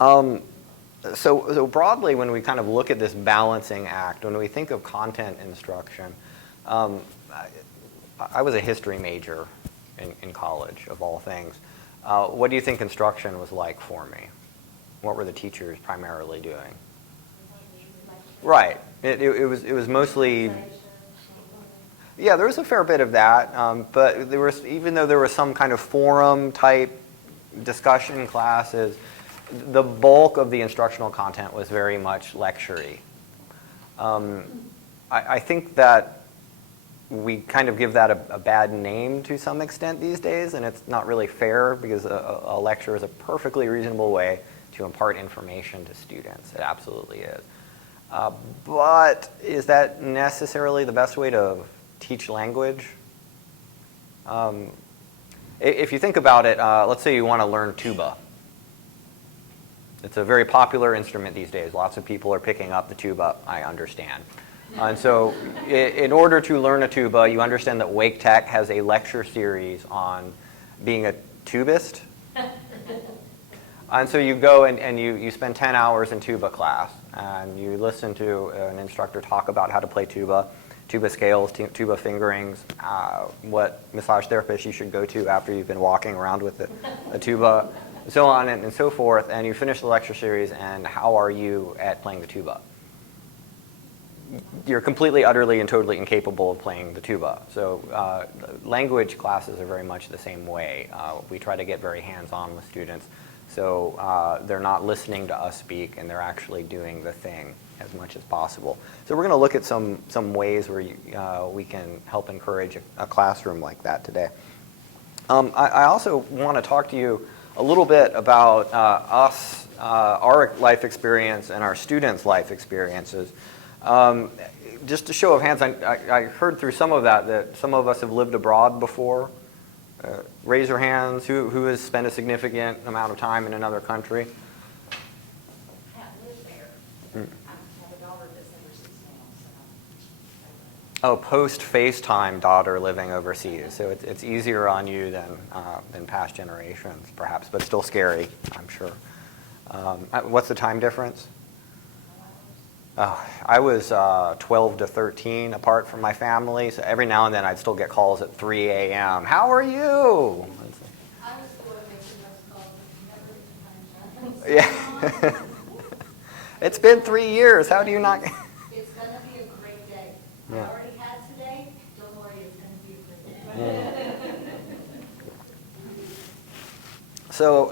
Um, so broadly, when we kind of look at this balancing act, when we think of content instruction, um, I was a history major in college, of all things. What do you think instruction was like for me? What were the teachers primarily doing? Right. It was mostly. Yeah, there was a fair bit of that, but there was, even though there was some kind of forum type discussion classes, the bulk of the instructional content was very much lecture-y. I think that we kind of give that a bad name to some extent these days, and it's not really fair, because a lecture is a perfectly reasonable way to impart information to students. It absolutely is. But is that necessarily the best way to teach language? If you think about it, let's say you want to learn tuba. It's a very popular instrument these days. Lots of people are picking up the tuba, I understand. And so in order to learn a tuba, you understand that Wake Tech has a lecture series on being a tubist. And so you go and you spend 10 hours in tuba class, and you listen to an instructor talk about how to play tuba, tuba scales, tuba fingerings, what massage therapist you should go to after you've been walking around with a tuba, so on and so forth, and you finish the lecture series, and how are you at playing the tuba? You're completely, utterly, and totally incapable of playing the tuba. So language classes are very much the same way. We try to get very hands-on with students, so they're not listening to us speak, and they're actually doing the thing as much as possible. So we're going to look at some ways where we can help encourage a classroom like that today. I also want to talk to you a little bit about us, our life experience, and our students' life experiences. Just a show of hands, I heard through some of that some of us have lived abroad before. Raise your hands. Who has spent a significant amount of time in another country? I have lived there. I have a daughter that's overseas now. Oh, post-FaceTime daughter living overseas. So it's easier on you than past generations, perhaps, but still scary, I'm sure. What's the time difference? I was 12 to 13 apart from my family, so every now and then I'd still get calls at 3 a.m. How are you? I was going to make those calls, but never the time. Yeah. It's been 3 years. How do you not? It's going to be a great day. Yeah. I already had today. Don't worry, it's going to be a great day. So,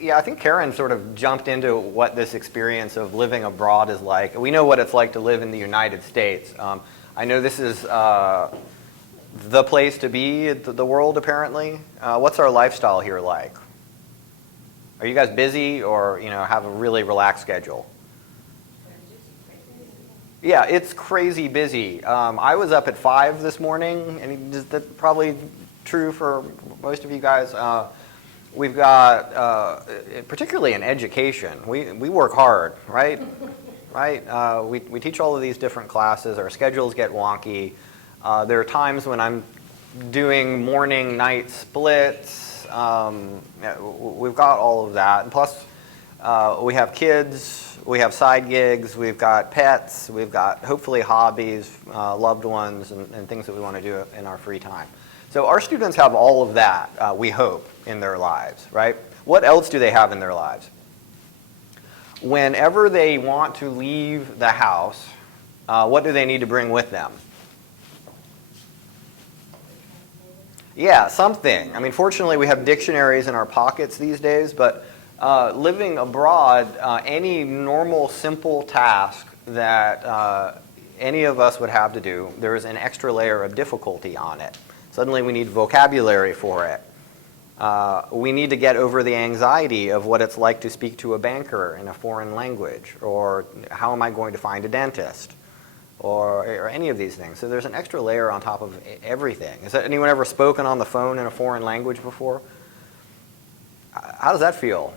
yeah, I think Karen sort of jumped into what this experience of living abroad is like. We know what it's like to live in the United States. I know this is the place to be in the world, apparently. What's our lifestyle here like? Are you guys busy, or have a really relaxed schedule? Yeah, it's crazy busy. I was up at 5 this morning, and that's probably true for most of you guys. We've got, particularly in education, we work hard, right? Right? We teach all of these different classes. Our schedules get wonky. There are times when I'm doing morning, night splits. We've got all of that. And plus, we have kids, we have side gigs, we've got pets, we've got hopefully hobbies, loved ones, and things that we want to do in our free time. So our students have all of that, we hope, in their lives, right? What else do they have in their lives? Whenever they want to leave the house, what do they need to bring with them? Yeah, something. I mean, fortunately, we have dictionaries in our pockets these days, but living abroad, any normal, simple task that any of us would have to do, there is an extra layer of difficulty on it. Suddenly we need vocabulary for it. We need to get over the anxiety of what it's like to speak to a banker in a foreign language, or how am I going to find a dentist, or any of these things. So there's an extra layer on top of everything. Has anyone ever spoken on the phone in a foreign language before? How does that feel?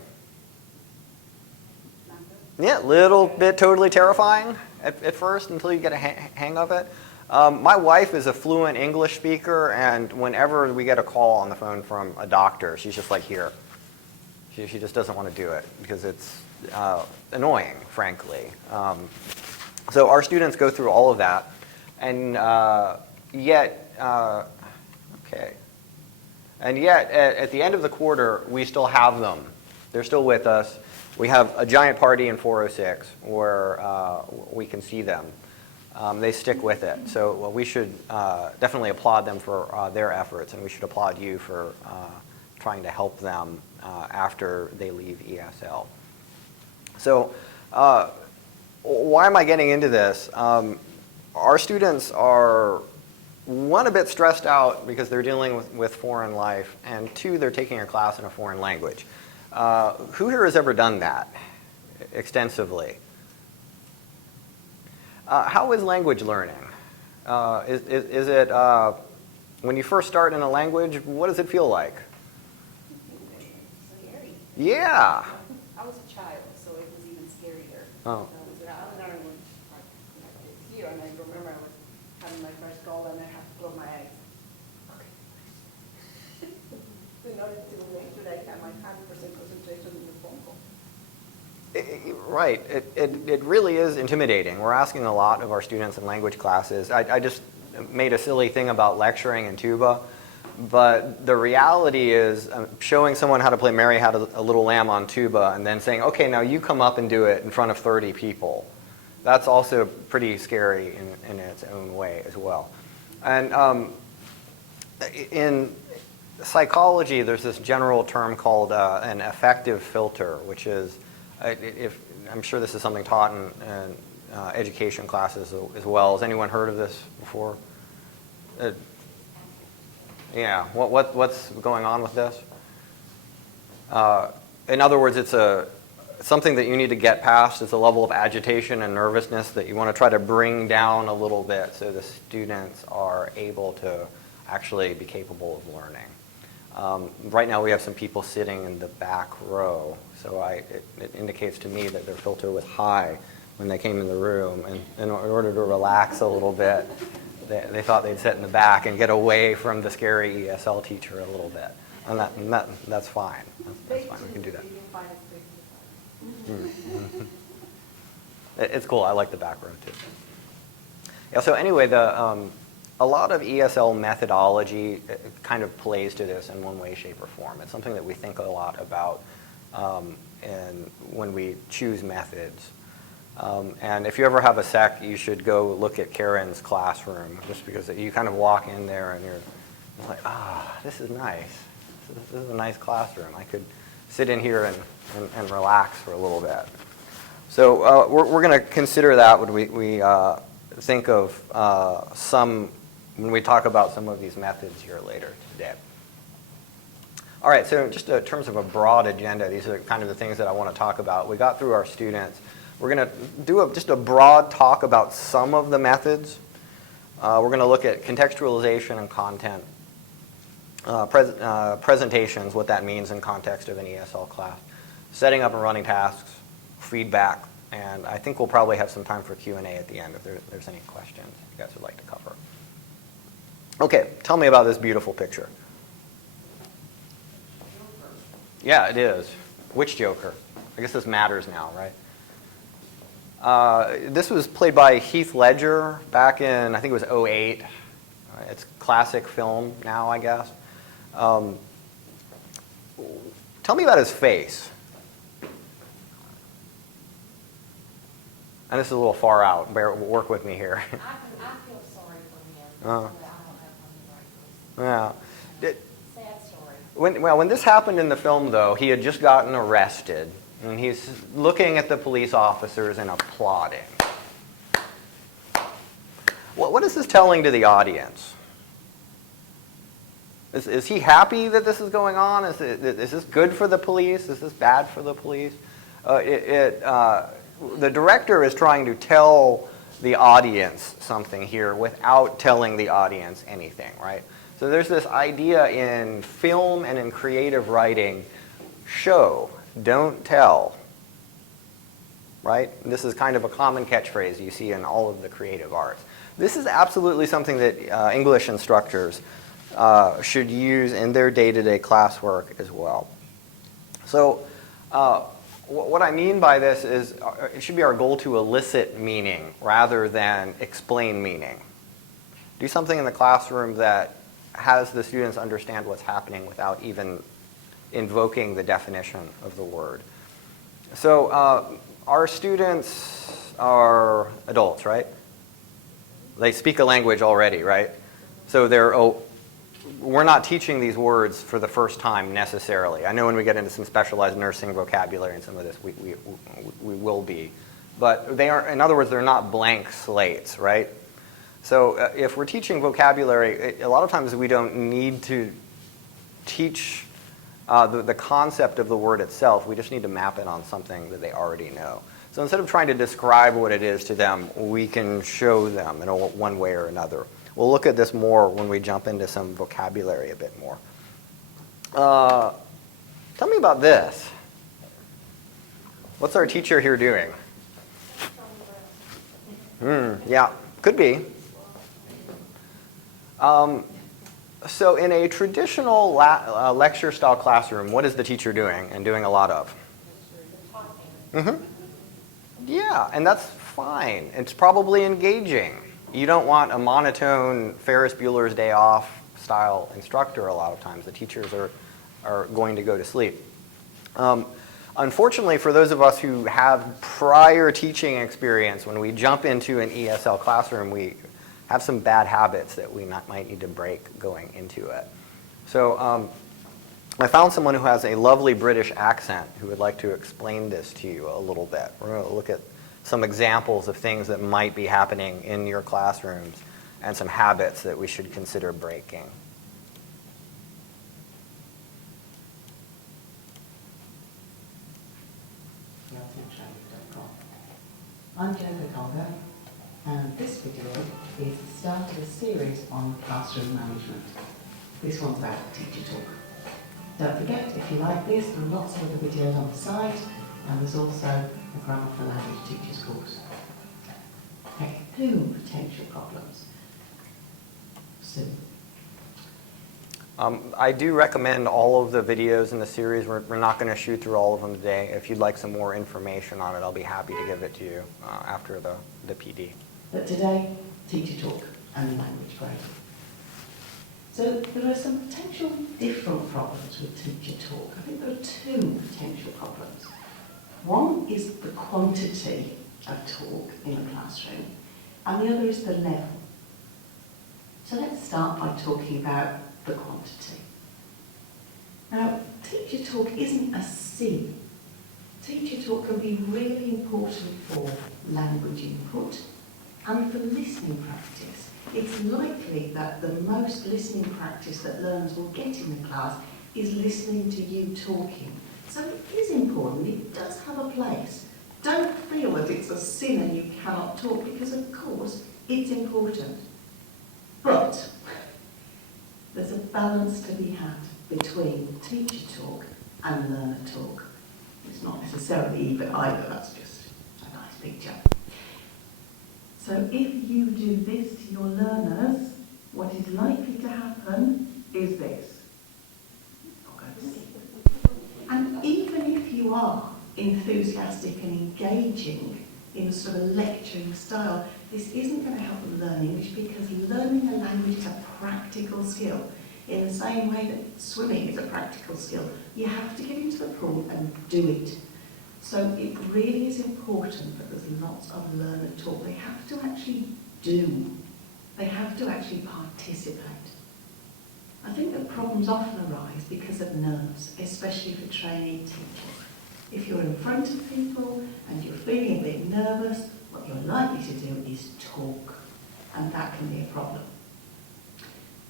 Yeah, a little bit totally terrifying at first until you get a hang of it. My wife is a fluent English speaker, and whenever we get a call on the phone from a doctor, she's just like, here. She just doesn't want to do it because it's annoying, frankly. So our students go through all of that, and yet, okay. And yet, at the end of the quarter, we still have them. They're still with us. We have a giant party in 406 where we can see them. They stick with it. So well, we should definitely applaud them for their efforts, and we should applaud you for trying to help them after they leave ESL. So why am I getting into this? Our students are, one, a bit stressed out because they're dealing with foreign life, and two, they're taking a class in a foreign language. Who here has ever done that extensively? How is language learning? Is it, when you first start in a language, what does it feel like? Scary. Yeah. I was a child, so it was even scarier. Oh. I learned here, and I remember I was having my first call, and I had to close my eyes. In order to make sure that I had my 100% concentration in the phone call. Right. It really is intimidating. We're asking a lot of our students in language classes. I just made a silly thing about lecturing in tuba, but the reality is showing someone how to play Mary Had a Little Lamb on tuba and then saying, okay, now you come up and do it in front of 30 people. That's also pretty scary in its own way as well. And in psychology, there's this general term called an affective filter, which is, I'm sure this is something taught in education classes as well. Has anyone heard of this before? Yeah, what's going on with this? In other words, it's something that you need to get past. It's a level of agitation and nervousness that you want to try to bring down a little bit so the students are able to actually be capable of learning. Right now we have some people sitting in the back row, so it indicates to me that their filter was high when they came in the room, and in order to relax a little bit, they thought they'd sit in the back and get away from the scary ESL teacher a little bit. And that's fine. That's fine. We can do that. It's cool. I like the back row too. Yeah. So anyway, a lot of ESL methodology kind of plays to this in one way, shape, or form. It's something that we think a lot about when we choose methods. And if you ever have a sec, you should go look at Karen's classroom, just because you kind of walk in there and you're like, this is nice. This is a nice classroom. I could sit in here and relax for a little bit. So we're going to consider that when we think of when we talk about some of these methods here later today. All right, so just in terms of a broad agenda, these are kind of the things that I want to talk about. We got through our students. We're going to do just a broad talk about some of the methods. We're going to look at contextualization and content, presentations, what that means in context of an ESL class, setting up and running tasks, feedback, and I think we'll probably have some time for Q&A at the end if there's any questions you guys would like to cover. Okay, tell me about this beautiful picture. Yeah, it is. Which Joker? I guess this matters now, right? This was played by Heath Ledger back in, I think it was 2008. It's classic film now, I guess. Tell me about his face. And this is a little far out. Work with me here. I feel sorry for him. I don't have Yeah. money sad story. When this happened in the film, though, he had just gotten arrested. And he's looking at the police officers and applauding. What is this telling to the audience? Is he happy that this is going on? Is this good for the police? Is this bad for the police? The director is trying to tell the audience something here without telling the audience anything, right? So there's this idea in film and in creative writing, show, don't tell, right? This is kind of a common catchphrase you see in all of the creative arts. This is absolutely something that English instructors should use in their day-to-day classwork as well. So what I mean by this is it should be our goal to elicit meaning rather than explain meaning. Do something in the classroom that has the students understand what's happening without even invoking the definition of the word. So our students are adults, right? They speak a language already, right? So we're not teaching these words for the first time necessarily. I know when we get into some specialized nursing vocabulary and some of this, we will be. But they are, in other words, they're not blank slates, right? So if we're teaching vocabulary, a lot of times we don't need to teach the concept of the word itself. We just need to map it on something that they already know. So instead of trying to describe what it is to them, we can show them in one way or another. We'll look at this more when we jump into some vocabulary a bit more. Tell me about this. What's our teacher here doing? Yeah, could be. So in a traditional lecture-style classroom, what is the teacher doing and doing a lot of? Mm-hmm. Yeah, and that's fine. It's probably engaging. You don't want a monotone Ferris Bueller's Day Off style instructor a lot of times. The teachers are going to go to sleep. Unfortunately, for those of us who have prior teaching experience, when we jump into an ESL classroom, we have some bad habits that we might need to break going into it. So I found someone who has a lovely British accent who would like to explain this to you a little bit. We're going to look at some examples of things that might be happening in your classrooms and some habits that we should consider breaking. I'm Jennifer Colbert, and this video is the start of a series on classroom management. This one's about teacher talk. Don't forget, if you like this, there are lots of other videos on the site, and there's also a Grammar for Language Teachers course. Okay, 2 potential problems. Sue. I do recommend all of the videos in the series. We're not going to shoot through all of them today. If you'd like some more information on it, I'll be happy to give it to you after the PD. But today, teacher talk and language break. So there are some potential different problems with teacher talk. I think there are 2 potential problems. One is the quantity of talk in the classroom, and the other is the level. So let's start by talking about the quantity. Now, teacher talk isn't a sin. Teacher talk can be really important for language input and for listening practice. It's likely that the most listening practice that learners will get in the class is listening to you talking. So it is important, it does have a place. Don't feel that it's a sin and you cannot talk, because of course it's important. But there's a balance to be had between teacher talk and learner talk. It's not necessarily even either, that's just a nice picture. So if you do this to your learners, what is likely to happen is this. And even if you are enthusiastic and engaging in a sort of lecturing style, this isn't going to help them learn English, because learning a language is a practical skill. In the same way that swimming is a practical skill, you have to get into the pool and do it. So it really is important that there's lots of learner talk. They have to actually do. They have to actually participate. I think that problems often arise because of nerves, especially for trainee teachers. If you're in front of people and you're feeling a bit nervous, what you're likely to do is talk, and that can be a problem.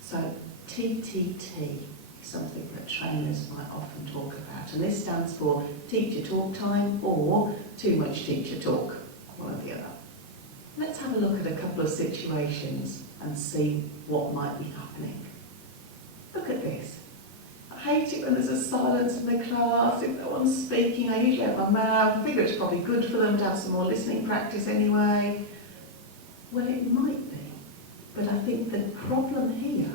So TTT is something that trainers might often talk about, and this stands for teacher talk time or too much teacher talk, one or the other. Let's have a look at a couple of situations and see what might be happening. Look at this. I hate it when there's a silence in the class, if no one's speaking. I usually open my mouth. I figure it's probably good for them to have some more listening practice anyway. Well, it might be, but I think the problem here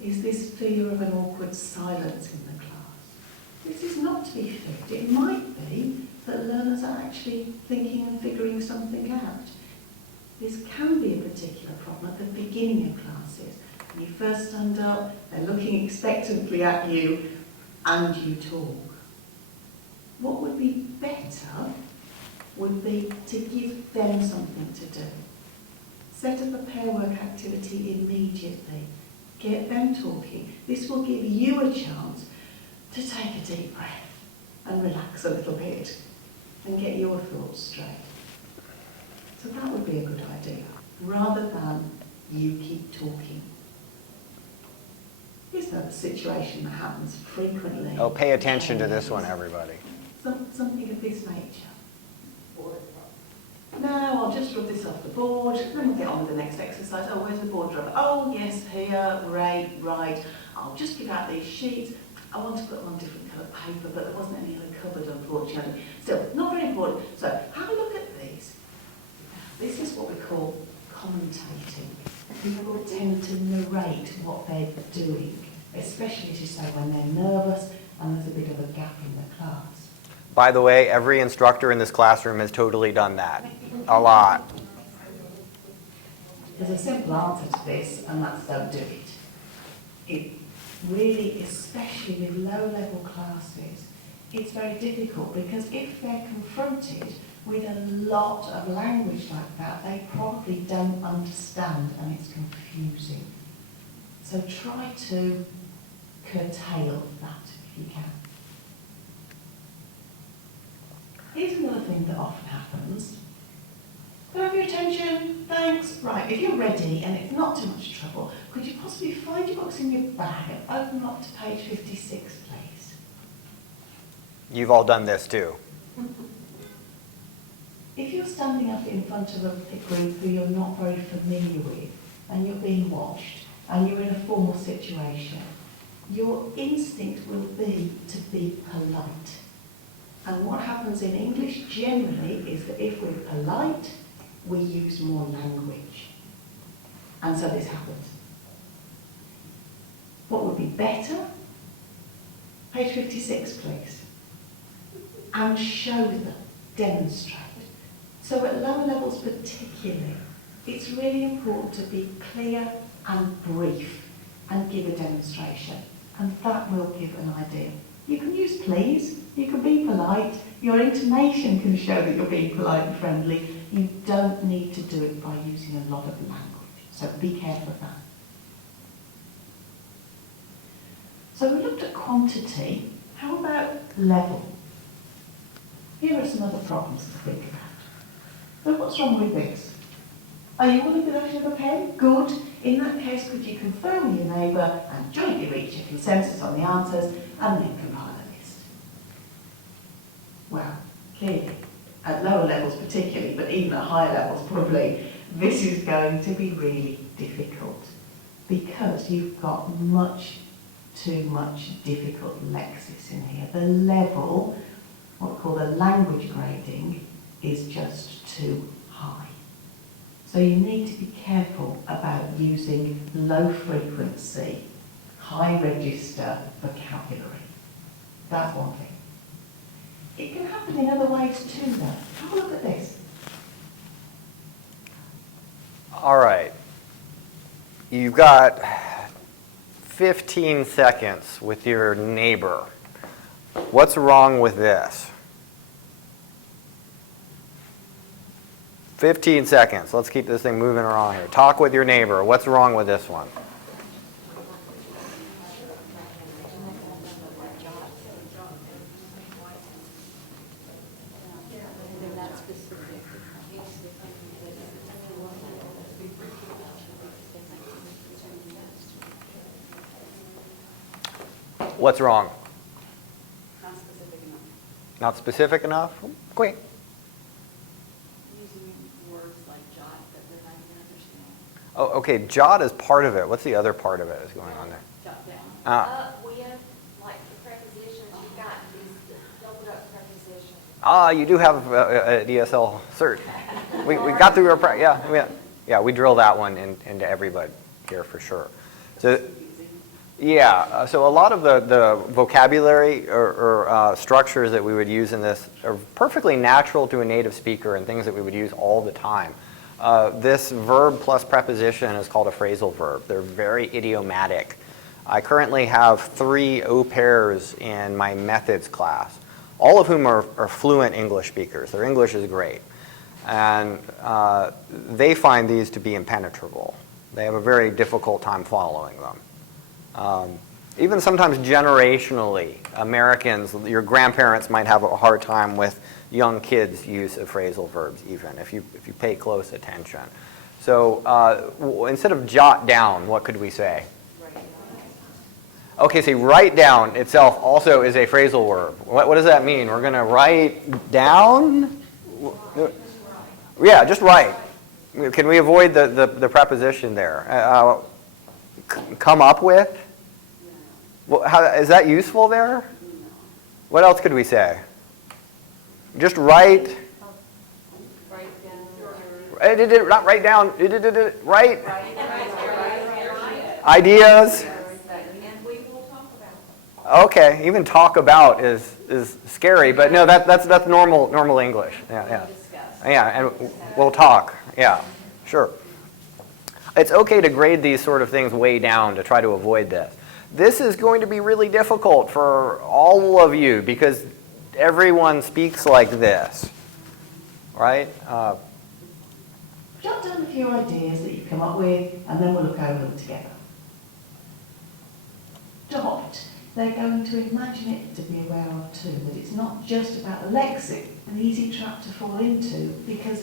is this fear of an awkward silence in the class. This is not to be flipped. It might be that learners are actually thinking and figuring something out. This can be a particular problem at the beginning of classes. When you first stand up, they're looking expectantly at you, and you talk. What would be better would be to give them something to do. Set up a pair work activity immediately. Get them talking. This will give you a chance to take a deep breath and relax a little bit and get your thoughts straight. So that would be a good idea, rather than you keep talking. Here's a situation that happens frequently. Oh, pay attention to this one, everybody. Something of this nature. No, I'll just rub this off the board, then we'll get on with the next exercise. Oh, where's the board rubber? Oh, yes, here, right. I'll just give out these sheets. I want to put them on different coloured paper, but there wasn't any in the cupboard, unfortunately. Still, not very important. So, have a look at these. This is what we call commentating. People tend to narrate what they're doing, especially, as you say, when they're nervous and there's a bit of a gap in the class. By the way, every instructor in this classroom has totally done that. A lot. There's a simple answer to this, and that's don't do it. It really, especially with low-level classes, it's very difficult because if they're confronted with a lot of language like that, they probably don't understand and it's confusing. So try to curtail that if you can. Here's another thing that often happens. Can I have your attention? Thanks. Right, if you're ready and it's not too much trouble, could you possibly find your books in your bag and open them up to page 56, please? You've all done this too. If you're standing up in front of a group who you're not very familiar with and you're being watched and you're in a formal situation, your instinct will be to be polite. And what happens in English generally is that if we're polite, we use more language. And so this happens. What would be better? Page 56, please. And show them, demonstrate. So at lower levels particularly, it's really important to be clear and brief and give a demonstration. And that will give an idea. You can use please, you can be polite, your intonation can show that you're being polite and friendly. You don't need to do it by using a lot of language. So be careful of that. So we looked at quantity. How about level? Here are some other problems to think about. So what's wrong with this? Are you all in possession of a pen? Good. In that case, could you confer with your neighbour and jointly reach a consensus on the answers and then compile a list? Well, clearly, at lower levels particularly, but even at higher levels probably, this is going to be really difficult because you've got much too much difficult lexis in here. The level, what we call the language grading, is just too high. So you need to be careful about using low frequency, high register vocabulary. That's one thing. It can happen in other ways too though. Have a look at this. All right. You've got 15 seconds with your neighbor. What's wrong with this? 15 seconds. Let's keep this thing moving around here. Talk with your neighbor. What's wrong with this one? What's wrong? Not specific enough. Not specific enough? Great. Using words like jot that they're not even understand. Oh, okay. Jot is part of it. What's the other part of it that's going on there? Jot down. We have, like, the prepositions you've got, these doubled up prepositions. You do have a DSL cert. We got through our, yeah, we drill that one into everybody here for sure. So, Yeah, so a lot of the vocabulary or structures that we would use in this are perfectly natural to a native speaker and things that we would use all the time. This verb plus preposition is called a phrasal verb. They're very idiomatic. I currently have 3 au pairs in my methods class, all of whom are fluent English speakers. Their English is great. And they find these to be impenetrable. They have a very difficult time following them. Even sometimes generationally, Americans, your grandparents might have a hard time with young kids' use of phrasal verbs even, if you pay close attention. So instead of jot down, what could we say? Okay, say write down itself also is a phrasal verb. What does that mean? We're going to write down? Yeah, just write. Can we avoid the preposition there? Come up with? Well, is that useful there? What else could we say? Just write. Not write down. Write. Ideas. And we will talk about it. Okay, even talk about is scary, but no, that's normal English. Yeah. Yeah, and we'll talk. Yeah, sure. It's okay to grade these sort of things way down to try to avoid this. This is going to be really difficult for all of you because everyone speaks like this, right? Jot down a few ideas that you come up with, and then we'll look over them together. Dot. They're going to imagine it to be aware of too, that it's not just about the lexic, an easy trap to fall into because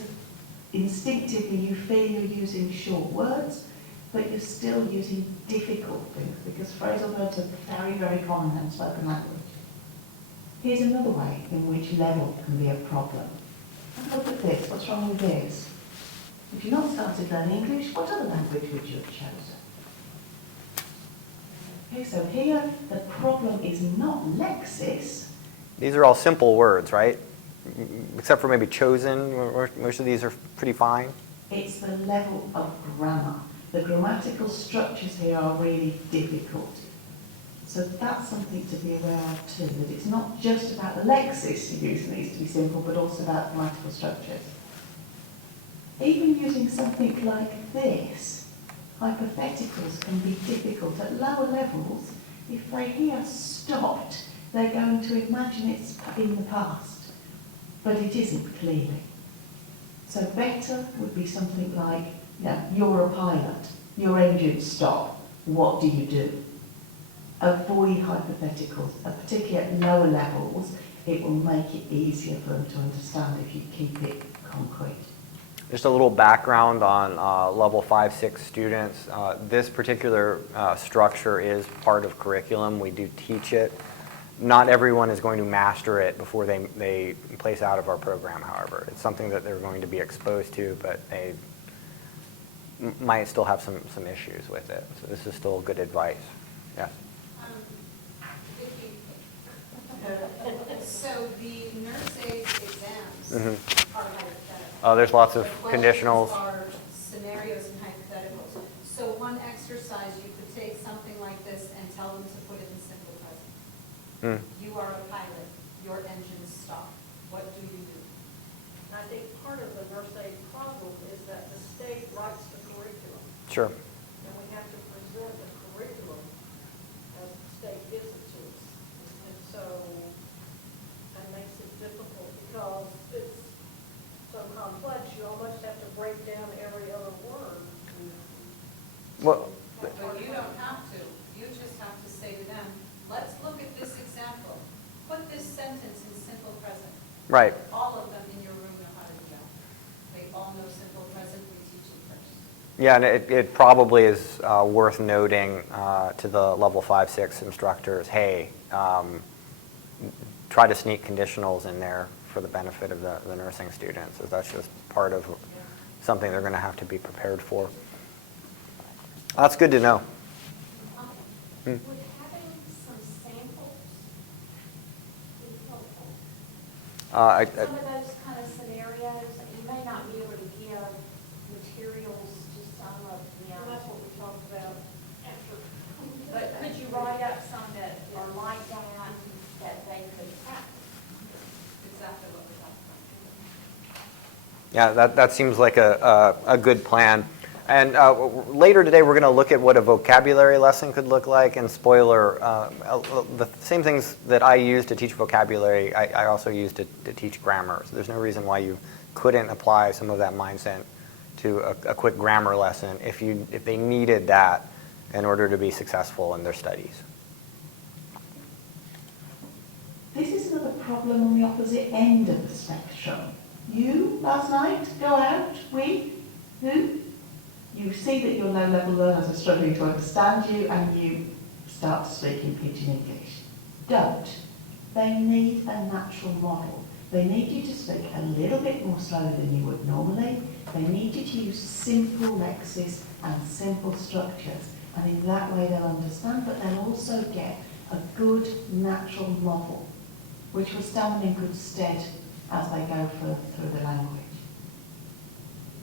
instinctively you feel you're using short words, but you're still using difficult things because phrasal verbs are very, very common in spoken language. Here's another way in which level can be a problem. And look at this, what's wrong with this? If you've not started learning English, what other language would you have chosen? Okay, so here the problem is not lexis. These are all simple words, right? Except for maybe chosen, most of these are pretty fine. It's the level of grammar. The grammatical structures here are really difficult. So that's something to be aware of too, that it's not just about the lexis you use needs to be simple, but also about grammatical structures. Even using something like this, hypotheticals can be difficult at lower levels. If they hear stopped, they're going to imagine it's in the past, but it isn't clearly. So better would be something like, you're a pilot, your engines stop, what do you do? Avoid hypotheticals, particularly at lower levels. It will make it easier for them to understand if you keep it concrete. Just a little background on level 5-6 students. This particular structure is part of curriculum. We do teach it. Not everyone is going to master it before they place out of our program, however. It's something that they're going to be exposed to, but they might still have some issues with it. So this is still good advice. Yes? So the nurse aid exams are hypothetical. Oh, there's lots of The conditionals. questions are scenarios and hypotheticals. So one exercise, you could take something like this and tell them to put it in simple present. You are a pilot. Your engines stop. What do you do? I think part of the nurse aid problem is that the state writes the curriculum, Sure. and we have to present the curriculum as the state gives it to us. And so that makes it difficult because it's so complex, you almost have to break down every other word. Well, But you don't have to. You just have to say to them, let's look at this example. Put this sentence in simple present. right. All of them in your room know how to do that. They all know simple present. We teach it first. Yeah, and it probably is worth noting to the level 5-6 instructors, hey, try to sneak conditionals in there for the benefit of the nursing students. So that's just part of something they're going to have to be prepared for. That's good to know. Would having some samples be helpful? Some of those kind of scenarios, you may not be able to give materials to some of them. Well, that's what we talked about after. But could you Yeah, that seems like a good plan. And later today, we're going to look at what a vocabulary lesson could look like. And spoiler, the same things that I use to teach vocabulary, I also use to teach grammar. So there's no reason why you couldn't apply some of that mindset to a quick grammar lesson if they needed that in order to be successful in their studies. This is another problem on the opposite end of the spectrum. You, last night, go out, who? You see that your low-level learners are struggling to understand you and you start to speak in pidgin English. Don't. They need a natural model. They need you to speak a little bit more slowly than you would normally. They need you to use simple lexis and simple structures. And in that way they'll understand, but they'll also get a good natural model, which will stand them in good stead as they go through the language.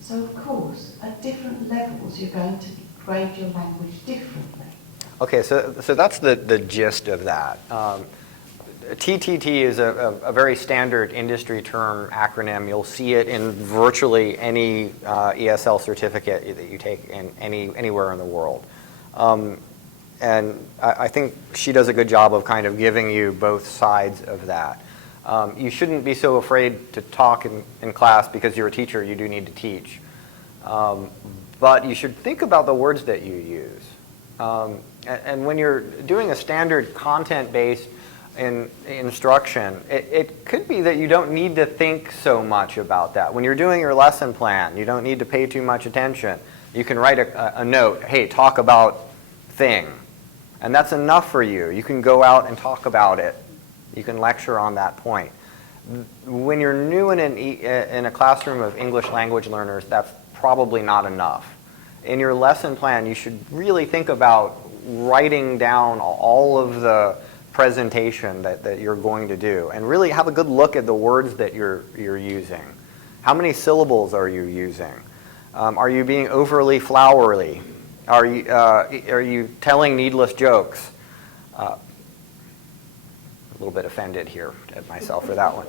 So of course, at different levels, you're going to grade your language differently. Okay, so that's the gist of that. TTT is a very standard industry term acronym. You'll see it in virtually any ESL certificate that you take in anywhere in the world. And I think she does a good job of kind of giving you both sides of that. You shouldn't be so afraid to talk in class because you're a teacher, you do need to teach. But you should think about the words that you use. And when you're doing a standard content-based instruction, it could be that you don't need to think so much about that. When you're doing your lesson plan, you don't need to pay too much attention. You can write a note, hey, talk about thing. And that's enough for you. You can go out and talk about it. You can lecture on that point. When you're new in a classroom of English language learners, that's probably not enough. In your lesson plan, you should really think about writing down all of the presentation that you're going to do and really have a good look at the words that you're using. How many syllables are you using? Are you being overly flowery? Are you telling needless jokes? A little bit offended here at myself for that one.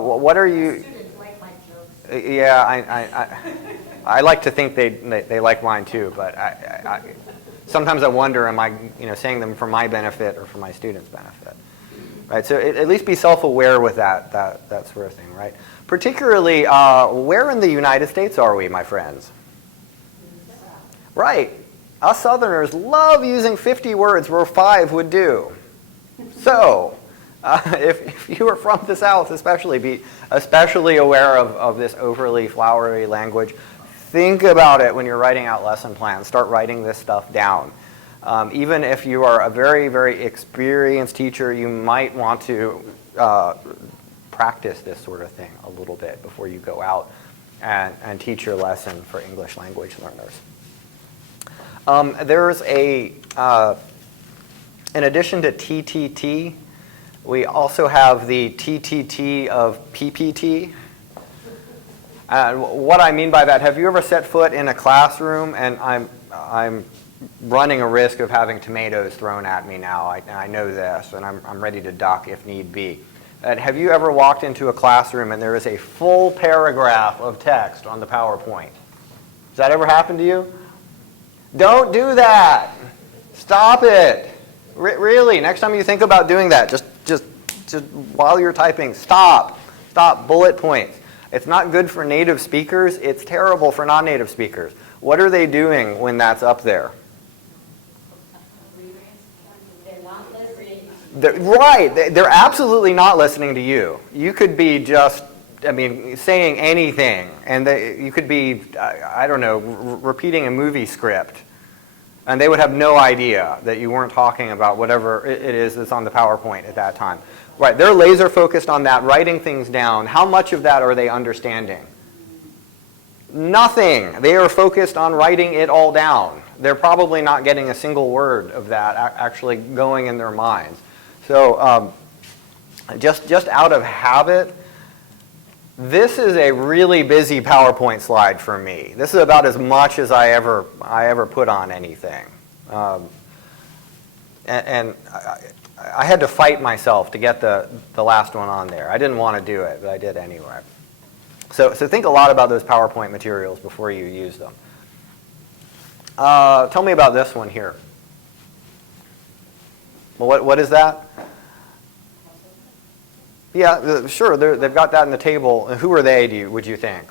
What are you? Students like my jokes. Yeah, I like to think they like mine too, but sometimes I wonder, am I saying them for my benefit or for my students' benefit? Right. So at least be self-aware with that sort of thing, right? Particularly, where in the United States are we, my friends? Right. Us Southerners love using 50 words where 5 would do. So, if you are from the South, especially, be especially aware of this overly flowery language. Think about it when you're writing out lesson plans. Start writing this stuff down. Even if you are a very, very experienced teacher, you might want to practice this sort of thing a little bit before you go out and teach your lesson for English language learners. There's in addition to TTT, we also have the TTT of PPT. What I mean by that, have you ever set foot in a classroom and I'm running a risk of having tomatoes thrown at me now. I know this, and I'm ready to duck if need be. Have you ever walked into a classroom and there is a full paragraph of text on the PowerPoint? Has that ever happened to you? Don't do that. Stop it. Really, next time you think about doing that, just while you're typing, stop. Stop, bullet points. It's not good for native speakers. It's terrible for non-native speakers. What are they doing when that's up there? They're not listening. Right. They're absolutely not listening to you. You could be just, saying anything. And you could be, I don't know, repeating a movie script. And they would have no idea that you weren't talking about whatever it is that's on the PowerPoint at that time. Right. They're laser focused on that, writing things down. How much of that are they understanding? Nothing. They are focused on writing it all down. They're probably not getting a single word of that actually going in their minds. So just out of habit, this is a really busy PowerPoint slide for me. This is about as much as I ever put on anything. And I had to fight myself to get the last one on there. I didn't want to do it, but I did anyway. So think a lot about those PowerPoint materials before you use them. Tell me about this one here. Well, what is that? Yeah, sure, they've got that in the table. Who are they, would you think?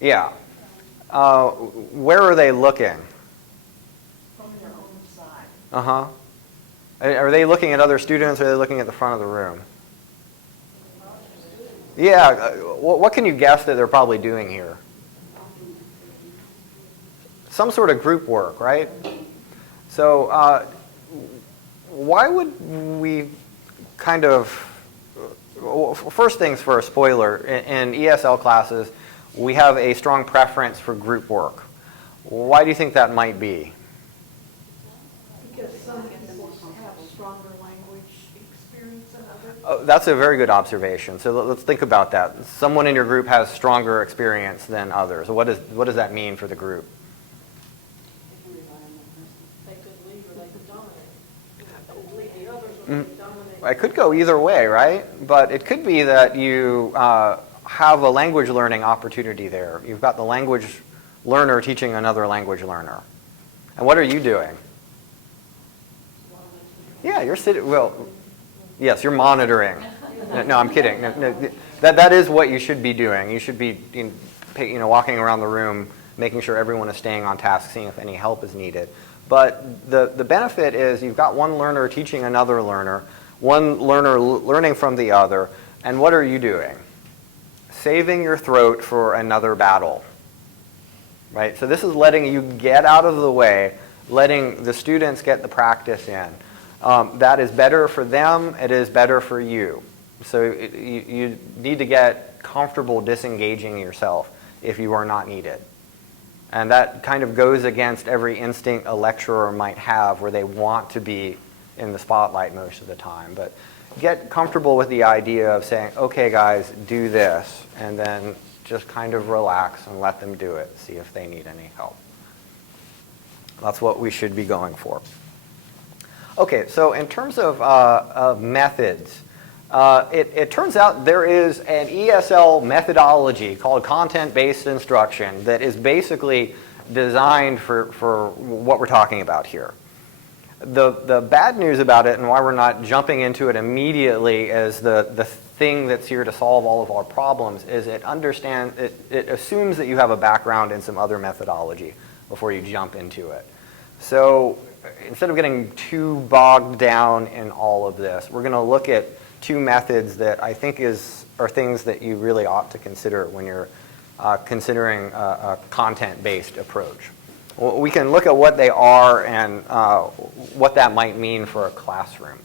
Yeah. Where are they looking? From their own side. Uh-huh. Are they looking at other students, or are they looking at the front of the room? Yeah, what can you guess that they're probably doing here? Some sort of group work, right? So why would we kind of, first things first, spoiler, in ESL classes, we have a strong preference for group work. Why do you think that might be? Because some people have stronger language experience than others. Oh, that's a very good observation. So let's think about that. Someone in your group has stronger experience than others. What does that mean for the group? They could lead or they could dominate. They could lead the others or they could dominate. It could go either way, right? But it could be that you have a language learning opportunity there. You've got the language learner teaching another language learner. And what are you doing? Yeah, you're sitting, well, yes, you're monitoring. No, I'm kidding. No, that is what you should be doing. You should be walking around the room, making sure everyone is staying on task, seeing if any help is needed. But the benefit is you've got one learner teaching another learner, one learner learning from the other, and what are you doing? Saving your throat for another battle, right? So this is letting you get out of the way, letting the students get the practice in. That is better for them, it is better for you. So you need to get comfortable disengaging yourself if you are not needed. And that kind of goes against every instinct a lecturer might have where they want to be in the spotlight most of the time. But get comfortable with the idea of saying, okay guys, do this, and then just kind of relax and let them do it, see if they need any help. That's what we should be going for. Okay, so in terms of methods, it turns out there is an ESL methodology called content-based instruction that is basically designed for what we're talking about here. The bad news about it, and why we're not jumping into it immediately as the thing that's here to solve all of our problems, is it assumes that you have a background in some other methodology before you jump into it. So instead of getting too bogged down in all of this, we're going to look at two methods that I think are things that you really ought to consider when you're considering a content-based approach. We can look at what they are and what that might mean for a classroom.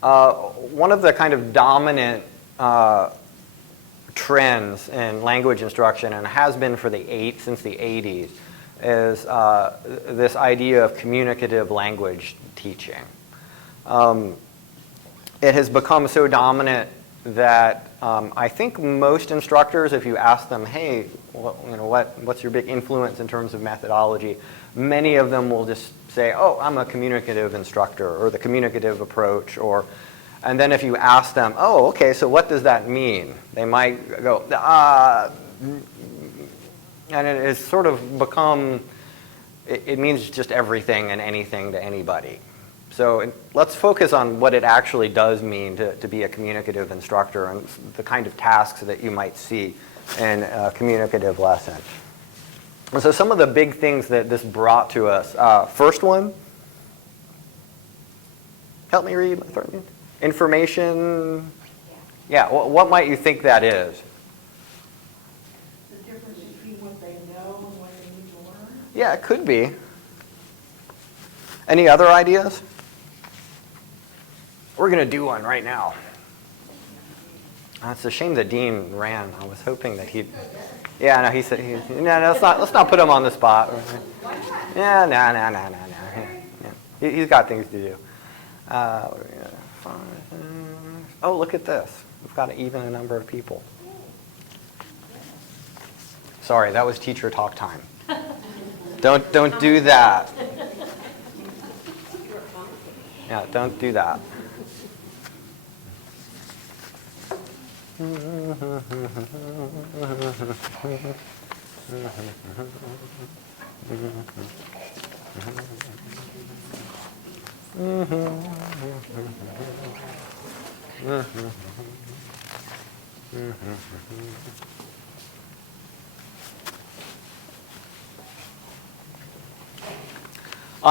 One of the kind of dominant trends in language instruction, and has been since the 80s, is this idea of communicative language teaching. It has become so dominant that I think most instructors, if you ask them, hey, what's your big influence in terms of methodology, many of them will just say, oh, I'm a communicative instructor, or the communicative approach, and then if you ask them, oh, okay, so what does that mean? They might go, and it has sort of become, it means just everything and anything to anybody. So let's focus on what it actually does mean to be a communicative instructor and the kind of tasks that you might see in a communicative lesson. And so some of the big things that this brought to us. First one, help me read. Information. Yeah, what might you think that is? The difference between what they know and what they need to learn. Yeah, it could be. Any other ideas? We're going to do one right now. It's a shame that Dean ran. I was hoping that he'd... Yeah, no, he said... No, let's not put him on the spot. Yeah, no. He's got things to do. Oh, look at this. We've got even a number of people. Sorry, that was teacher talk time. Don't do that. Yeah, don't do that. I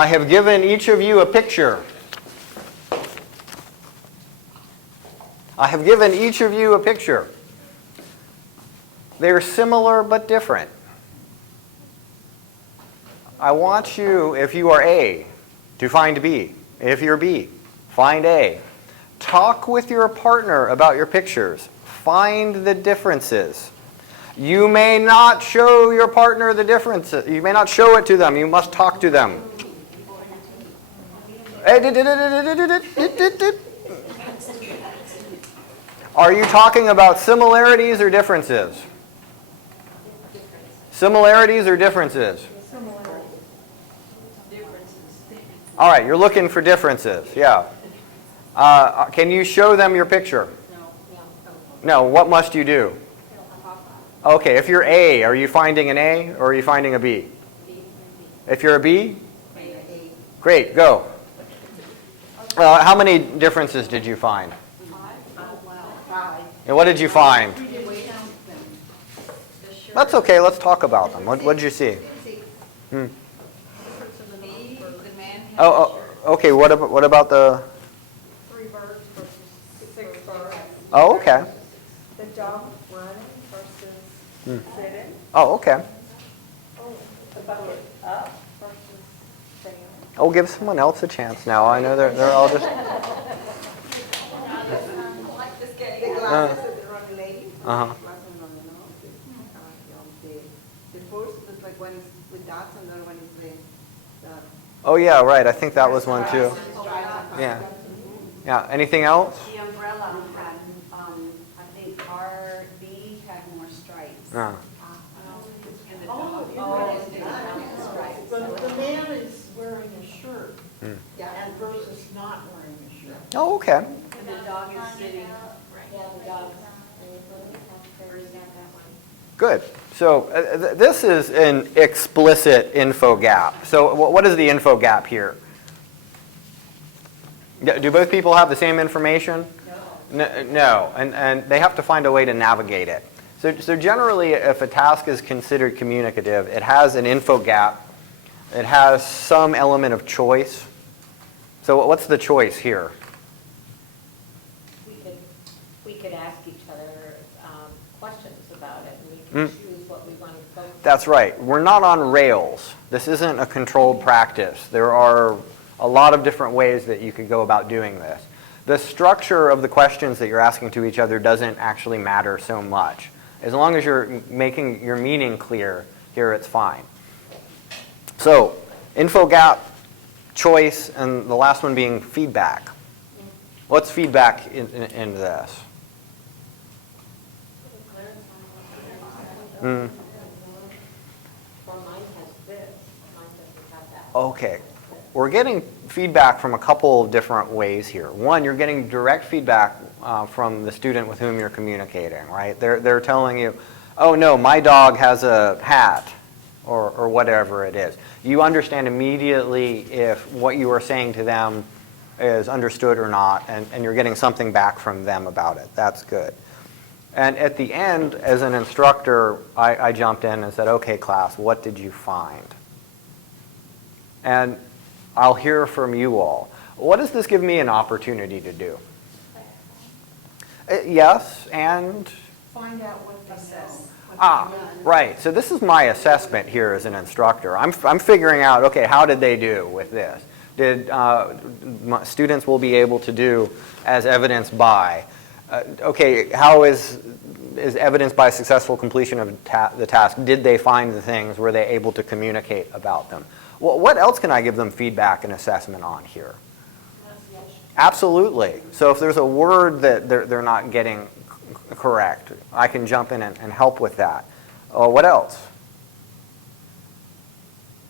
have given each of you a picture. I have given each of you a picture. They're similar but different. I want you, if you are A, to find B. If you're B, find A. Talk with your partner about your pictures. Find the differences. You may not show your partner the differences. You may not show it to them. You must talk to them. Are you talking about similarities or differences? Similarities or differences? All right, you're looking for differences, yeah. Can you show them your picture? No, what must you do? Okay, if you're A, are you finding an A or are you finding a B? If you're a B? Great, go. How many differences did you find? And what did you find? That's okay, let's talk about them. What did you see? Oh, okay, what about the... 3 birds versus 6 birds. Oh, okay. The dog running versus sitting. Oh, okay. Oh, the bucket up versus down. Oh, give someone else a chance now. I know they're all just... The glasses of the running lady. Uh-huh. Glasses on the nose. The first looks like one is with dots and the other one is the Oh, yeah, right. I think that was one too. stripes. Yeah. Yeah, anything else? The umbrella had, I think our B had more stripes. Uh. And the dog, it didn't have stripes. The man is wearing a shirt Yeah. and versus not wearing a shirt. Oh, okay. And the dog is sitting. Yeah, the dog's. Good. So this is an explicit info gap. So what is the info gap here? Do both people have the same information? No. And they have to find a way to navigate it. So generally, if a task is considered communicative, it has an info gap. It has some element of choice. So what's the choice here? We could ask each other questions about it, and we can choose what we want to focus on. That's right. We're not on rails. This isn't a controlled practice. There are a lot of different ways that you could go about doing this. The structure of the questions that you're asking to each other doesn't actually matter so much. As long as you're making your meaning clear, here it's fine. So, info gap, choice, and the last one being feedback. What's feedback in this? Mm. Well, mine has this, mine doesn't have that. Okay. We're getting feedback from a couple of different ways here. One, you're getting direct feedback from the student with whom you're communicating, right? They're telling you, oh no, my dog has a hat, or whatever it is. You understand immediately if what you are saying to them is understood or not, and you're getting something back from them about it. That's good. And at the end, as an instructor, I jumped in and said, okay, class, what did you find? And I'll hear from you all. What does this give me an opportunity to do? Yes, and? Find out what they know. Right. So this is my assessment here as an instructor. I'm figuring out, okay, how did they do with this? Did my students will be able to do as evidenced by? Okay, how is evidenced by successful completion of the task? Did they find the things? Were they able to communicate about them? Well, what else can I give them feedback and assessment on here? Absolutely. So if there's a word that they're not getting correct, I can jump in and help with that. What else?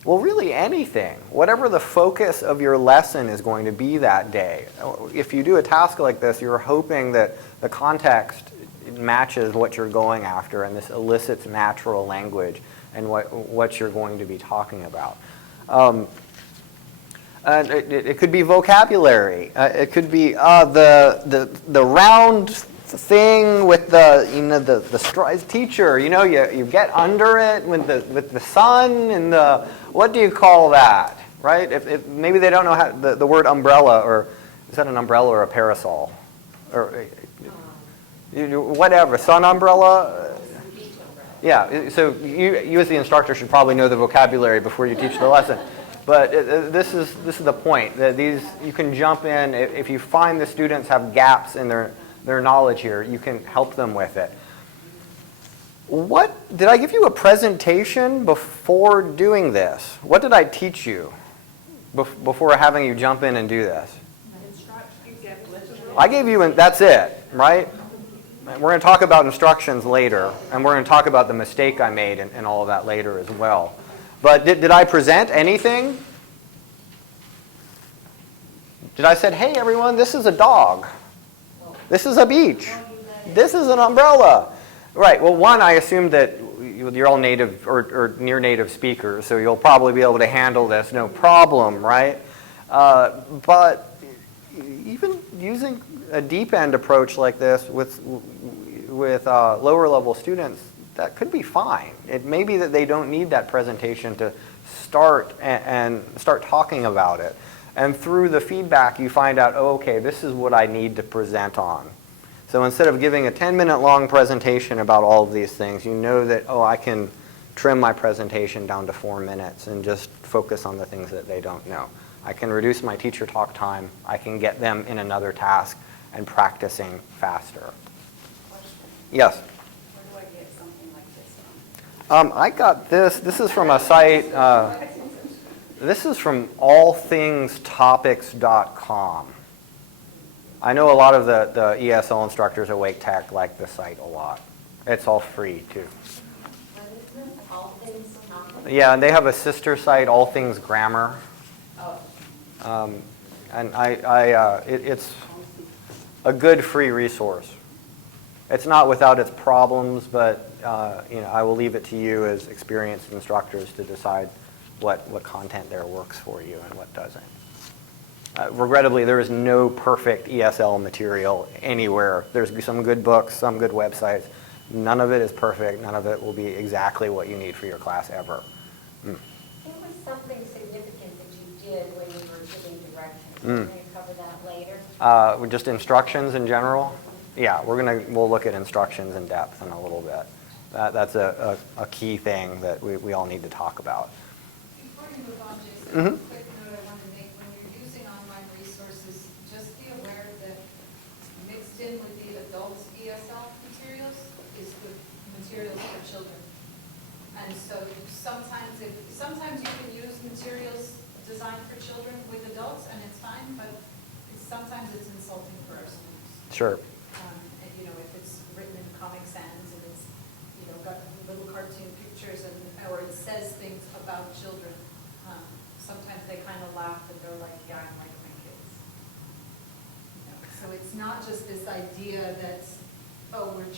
Well, really anything. Whatever the focus of your lesson is going to be that day. If you do a task like this, you're hoping that the context matches what you're going after, and this elicits natural language and what you're going to be talking about. It could be vocabulary. It could be the round thing with the teacher. You get under it with the sun and the, what do you call that, right? If maybe they don't know how the word umbrella, or is that an umbrella or a parasol, or whatever, sun umbrella. Yeah. So you as the instructor should probably know the vocabulary before you teach the lesson. But this is the point, that you can jump in. If you find the students have gaps in their knowledge here, you can help them with it. Did I give you a presentation before doing this? What did I teach you before having you jump in and do this? I gave you, that's it, right? We're going to talk about instructions later, and we're going to talk about the mistake I made and all of that later as well. But did I present anything? Did I say, hey everyone, this is a dog. This is a beach. This is an umbrella. Right, well one, I assumed that you're all native or near native speakers, so you'll probably be able to handle this, no problem, right? But even using a deep end approach like this with lower level students, that could be fine. It may be that they don't need that presentation to start and start talking about it. And through the feedback, you find out, oh, okay, this is what I need to present on. So instead of giving a 10-minute long presentation about all of these things, you know that, oh, I can trim my presentation down to 4 minutes and just focus on the things that they don't know. I can reduce my teacher talk time. I can get them in another task and practicing faster. Yes? Where do I get something like this from? I got this. This is from a site. This is from allthingstopics.com. I know a lot of the ESL instructors at Wake Tech like the site a lot. It's all free, too. All things topics? Yeah, and they have a sister site, All Things Grammar. Oh. And it's a good free resource. It's not without its problems, but I will leave it to you as experienced instructors to decide what content there works for you and what doesn't. Regrettably, there is no perfect ESL material anywhere. There's some good books, some good websites. None of it is perfect. None of it will be exactly what you need for your class ever. There was something significant that you did when you were giving directions. We're going to cover that later. Just instructions in general? Yeah, we'll look at instructions in depth in a little bit. That's a key thing that we all need to talk about. Before you move on, Jason, a quick note I want to make. When you're using online resources, just be aware that mixed in with the adult ESL materials is the materials for children. And so sometimes you can use materials designed for children with adults, and it's fine, but sometimes it's insulting for our students. Sure. If it's written in Comic Sans and it's, got little cartoon pictures or it says things about children, sometimes they kind of laugh and they're like, yeah, I'm like my kids. So it's not just this idea that, oh, we're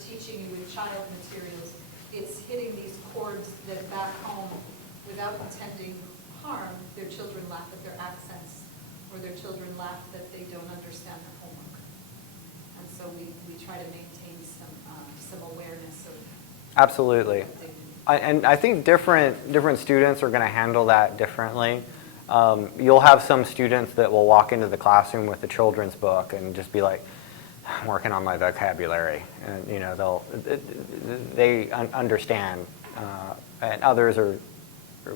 teaching you with child materials. It's hitting these chords that back home, without intending harm, their children laugh at their accents, or their children laugh that they don't understand their homework. And so we try to maintain some awareness of. Absolutely. And I think different students are going to handle that differently. You'll have some students that will walk into the classroom with a children's book and just be like, I'm working on my vocabulary, and they understand, and others are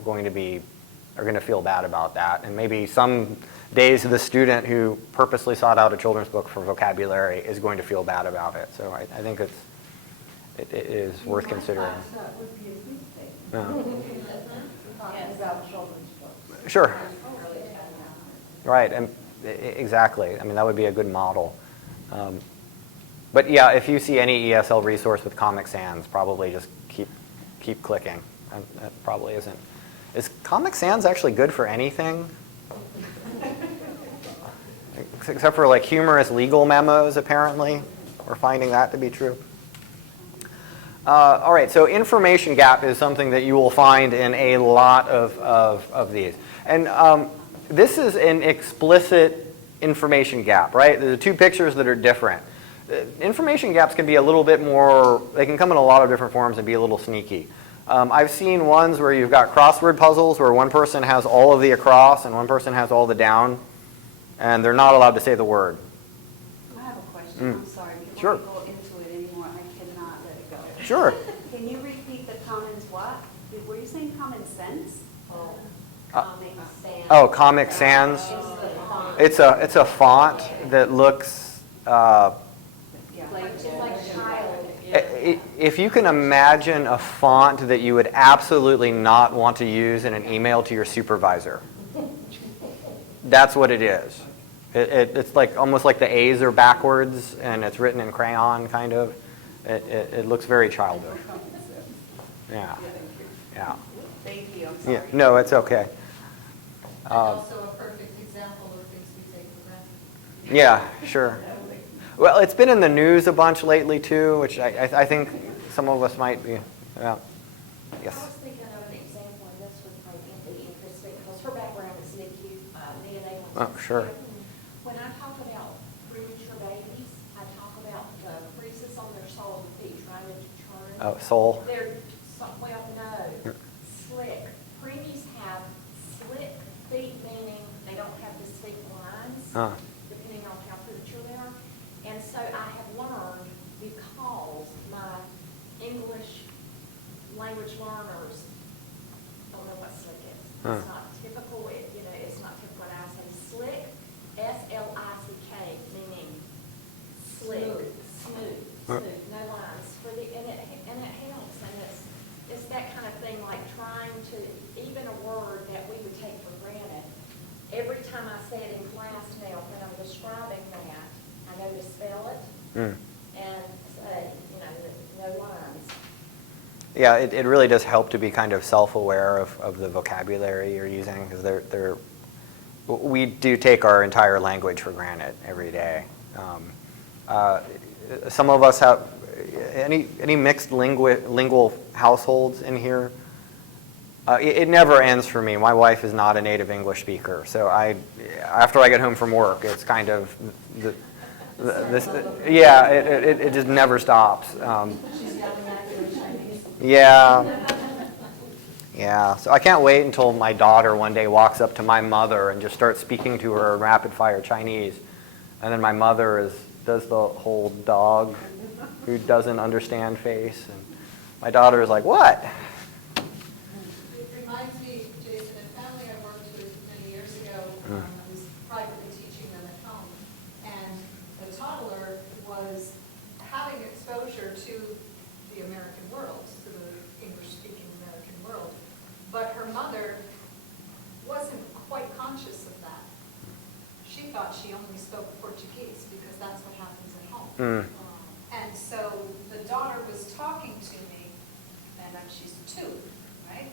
going to feel bad about that. And maybe some days the student who purposely sought out a children's book for vocabulary is going to feel bad about it. So I think it is worth considering. That would be a good thing. Yeah. Talking about children's books. Sure. Right, and exactly. I mean, that would be a good model. But yeah, if you see any ESL resource with Comic Sans, probably just keep clicking. That probably isn't. Is Comic Sans actually good for anything? Except for like humorous legal memos, apparently. We're finding that to be true. All right, so information gap is something that you will find in a lot of these. And this is an explicit information gap, right? There are two pictures that are different. Information gaps can be a little bit more, they can come in a lot of different forms and be a little sneaky. I've seen ones where you've got crossword puzzles where one person has all of the across and one person has all the down, and they're not allowed to say the word. I have a question, I'm sorry. Sure. Before we go into it anymore, I cannot let it go. Sure. Can you repeat the commons what? Were you saying common sense? Comic Sans. Oh, Comic Sans. It's the font. It's a font that looks, Yeah. Like child. if you can imagine a font that you would absolutely not want to use in an email to your supervisor, that's what it is. It's like almost like the A's are backwards and it's written in crayon, kind of. It looks very childish. Yeah. Yeah. Thank you, I'm sorry. Yeah. No, it's okay. And also a perfect example of things we take for granted. Yeah, sure. Well, it's been in the news a bunch lately too, which I think some of us might be. Yeah. I Yes. was thinking of an example, and this would probably be interesting, because her background is NICU, neonatal. Oh, sure. When I talk about premature babies, I talk about the creases on their soles of feet trying to turn. Oh, soul. They're, well, no, slick. Preemies have slick feet, meaning they don't have distinct lines, depending on how premature they are. And so I have learned, because my English language learners don't know what slick is. It's not typical, it's not typical. When I say slick, S-L-I-C-K, meaning slick, smooth, no lines. And it helps, and it's that kind of thing, like trying to, even a word that we would take for granted, every time I say it in class now, when I'm describing that, I know to spell it and say, no lines. Yeah, it really does help to be kind of self-aware of the vocabulary you're using, because we do take our entire language for granted every day. Some of us have any mixed lingual households in here. It never ends for me. My wife is not a native English speaker, so after I get home from work, it's kind of it just never stops. Yeah. So I can't wait until my daughter one day walks up to my mother and just starts speaking to her in rapid fire Chinese, and then my mother does the whole dog who doesn't understand face, and my daughter is like, "What?" It reminds me, Jason, a family I worked with many years ago, I was privately teaching them at home, and the toddler was having exposure to the American world, to the English-speaking American world, but her mother wasn't quite conscious of that. She thought she only spoke Portuguese because that's what happens at home. And so the daughter was talking to me, and she's 2, right?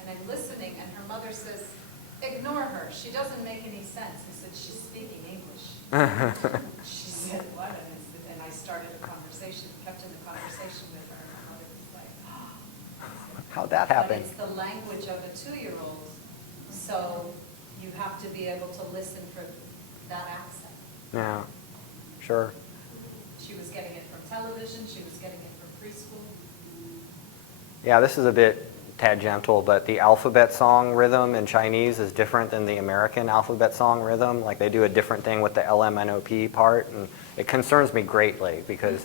And I'm listening, and her mother says, "Ignore her. She doesn't make any sense." I said, "She's speaking English." She said, "What?" And I started a conversation, kept in the conversation with her, and her mother was like, "Oh." How'd that But happen? it's the language of a 2-year-old, so you have to be able to listen for that accent. Yeah, sure. She was getting it from television, she was getting it from preschool. Yeah, this is a bit tangential, but the alphabet song rhythm in Chinese is different than the American alphabet song rhythm. Like, they do a different thing with the LMNOP part, and it concerns me greatly because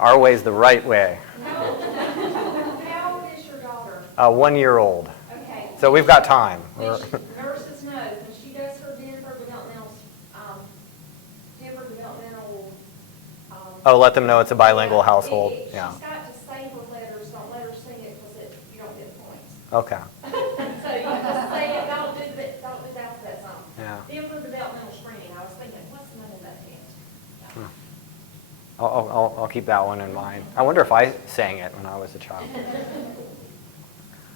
our way's the right way. How old is your daughter? 1 year old. Okay. So we've got time. Nurses know, when she does her Denver developmental, Oh, let them know it's a bilingual household. She's Yeah. got to say her letters, don't let her sing it because you don't get points. Okay. So you just say it, don't do the alphabet song. Yeah. Denver developmental screening, I was thinking, what's the name of that test? Yeah. I'll keep that one in mind. I wonder if I sang it when I was a child.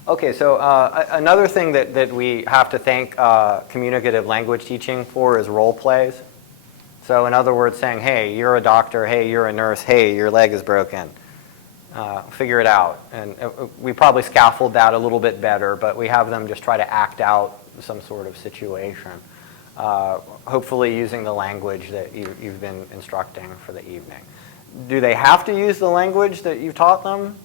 Okay, so another thing that we have to thank communicative language teaching for is role plays. So in other words, saying, hey, you're a doctor, hey, you're a nurse, hey, your leg is broken. Figure it out. And we probably scaffold that a little bit better, but we have them just try to act out some sort of situation, hopefully using the language that you've been instructing for the evening. Do they have to use the language that you've taught them?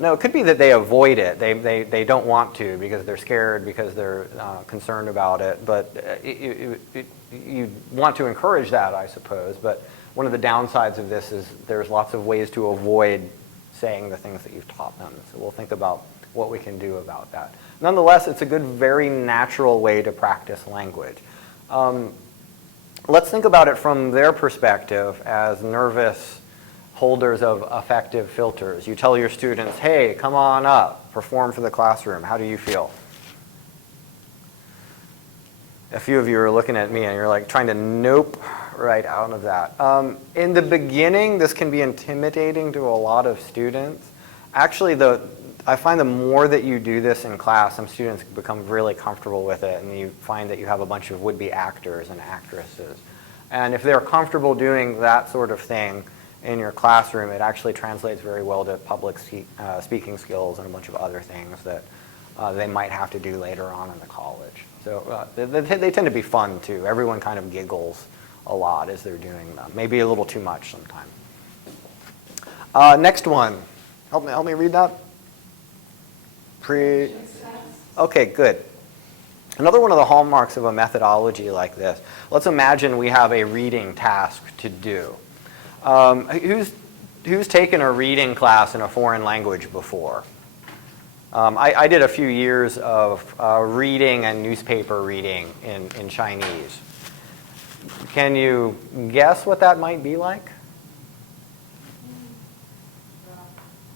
No, it could be that they avoid it. They don't want to because they're scared, because they're concerned about it. But you want to encourage that, I suppose. But one of the downsides of this is there's lots of ways to avoid saying the things that you've taught them. So we'll think about what we can do about that. Nonetheless, it's a good, very natural way to practice language. Let's think about it from their perspective as nervous holders of affective filters. You tell your students, hey, come on up, perform for the classroom. How do you feel? A few of you are looking at me and you're like trying to nope right out of that. In the beginning, this can be intimidating to a lot of students. Actually, I find the more that you do this in class, some students become really comfortable with it, and you find that you have a bunch of would-be actors and actresses. And if they're comfortable doing that sort of thing in your classroom, it actually translates very well to public speaking skills and a bunch of other things that they might have to do later on in the college. So they tend to be fun too. Everyone kind of giggles a lot as they're doing them. Maybe a little too much sometimes. Next one. Help me read that. Okay, good. Another one of the hallmarks of a methodology like this. Let's imagine we have a reading task to do. Who's taken a reading class in a foreign language before? I did a few years of reading and newspaper reading in Chinese. Can you guess what that might be like?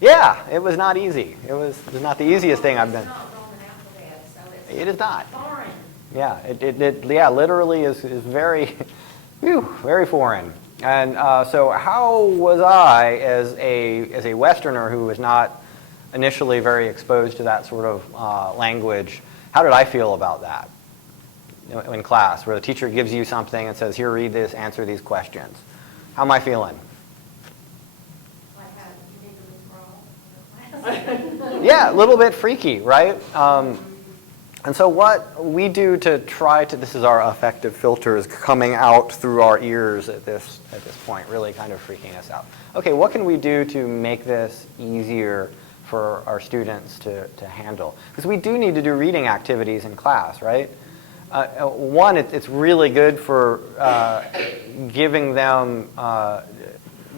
Yeah, it was not easy. It was not the easiest thing I've done. It's not Roman alphabet, so it's It is not. foreign. Yeah, it literally is very, very foreign. And so how was I, as a Westerner who was not initially very exposed to that sort of language, how did I feel about that in class, where the teacher gives you something and says, here, read this, answer these questions? How am I feeling? Like how you did the withdrawal. Yeah, a little bit freaky, right? And so what we do to try to, this is our affective filters coming out through our ears at this point, really kind of freaking us out. Okay, what can we do to make this easier for our students to handle? Because we do need to do reading activities in class, right? One, it's really good for giving them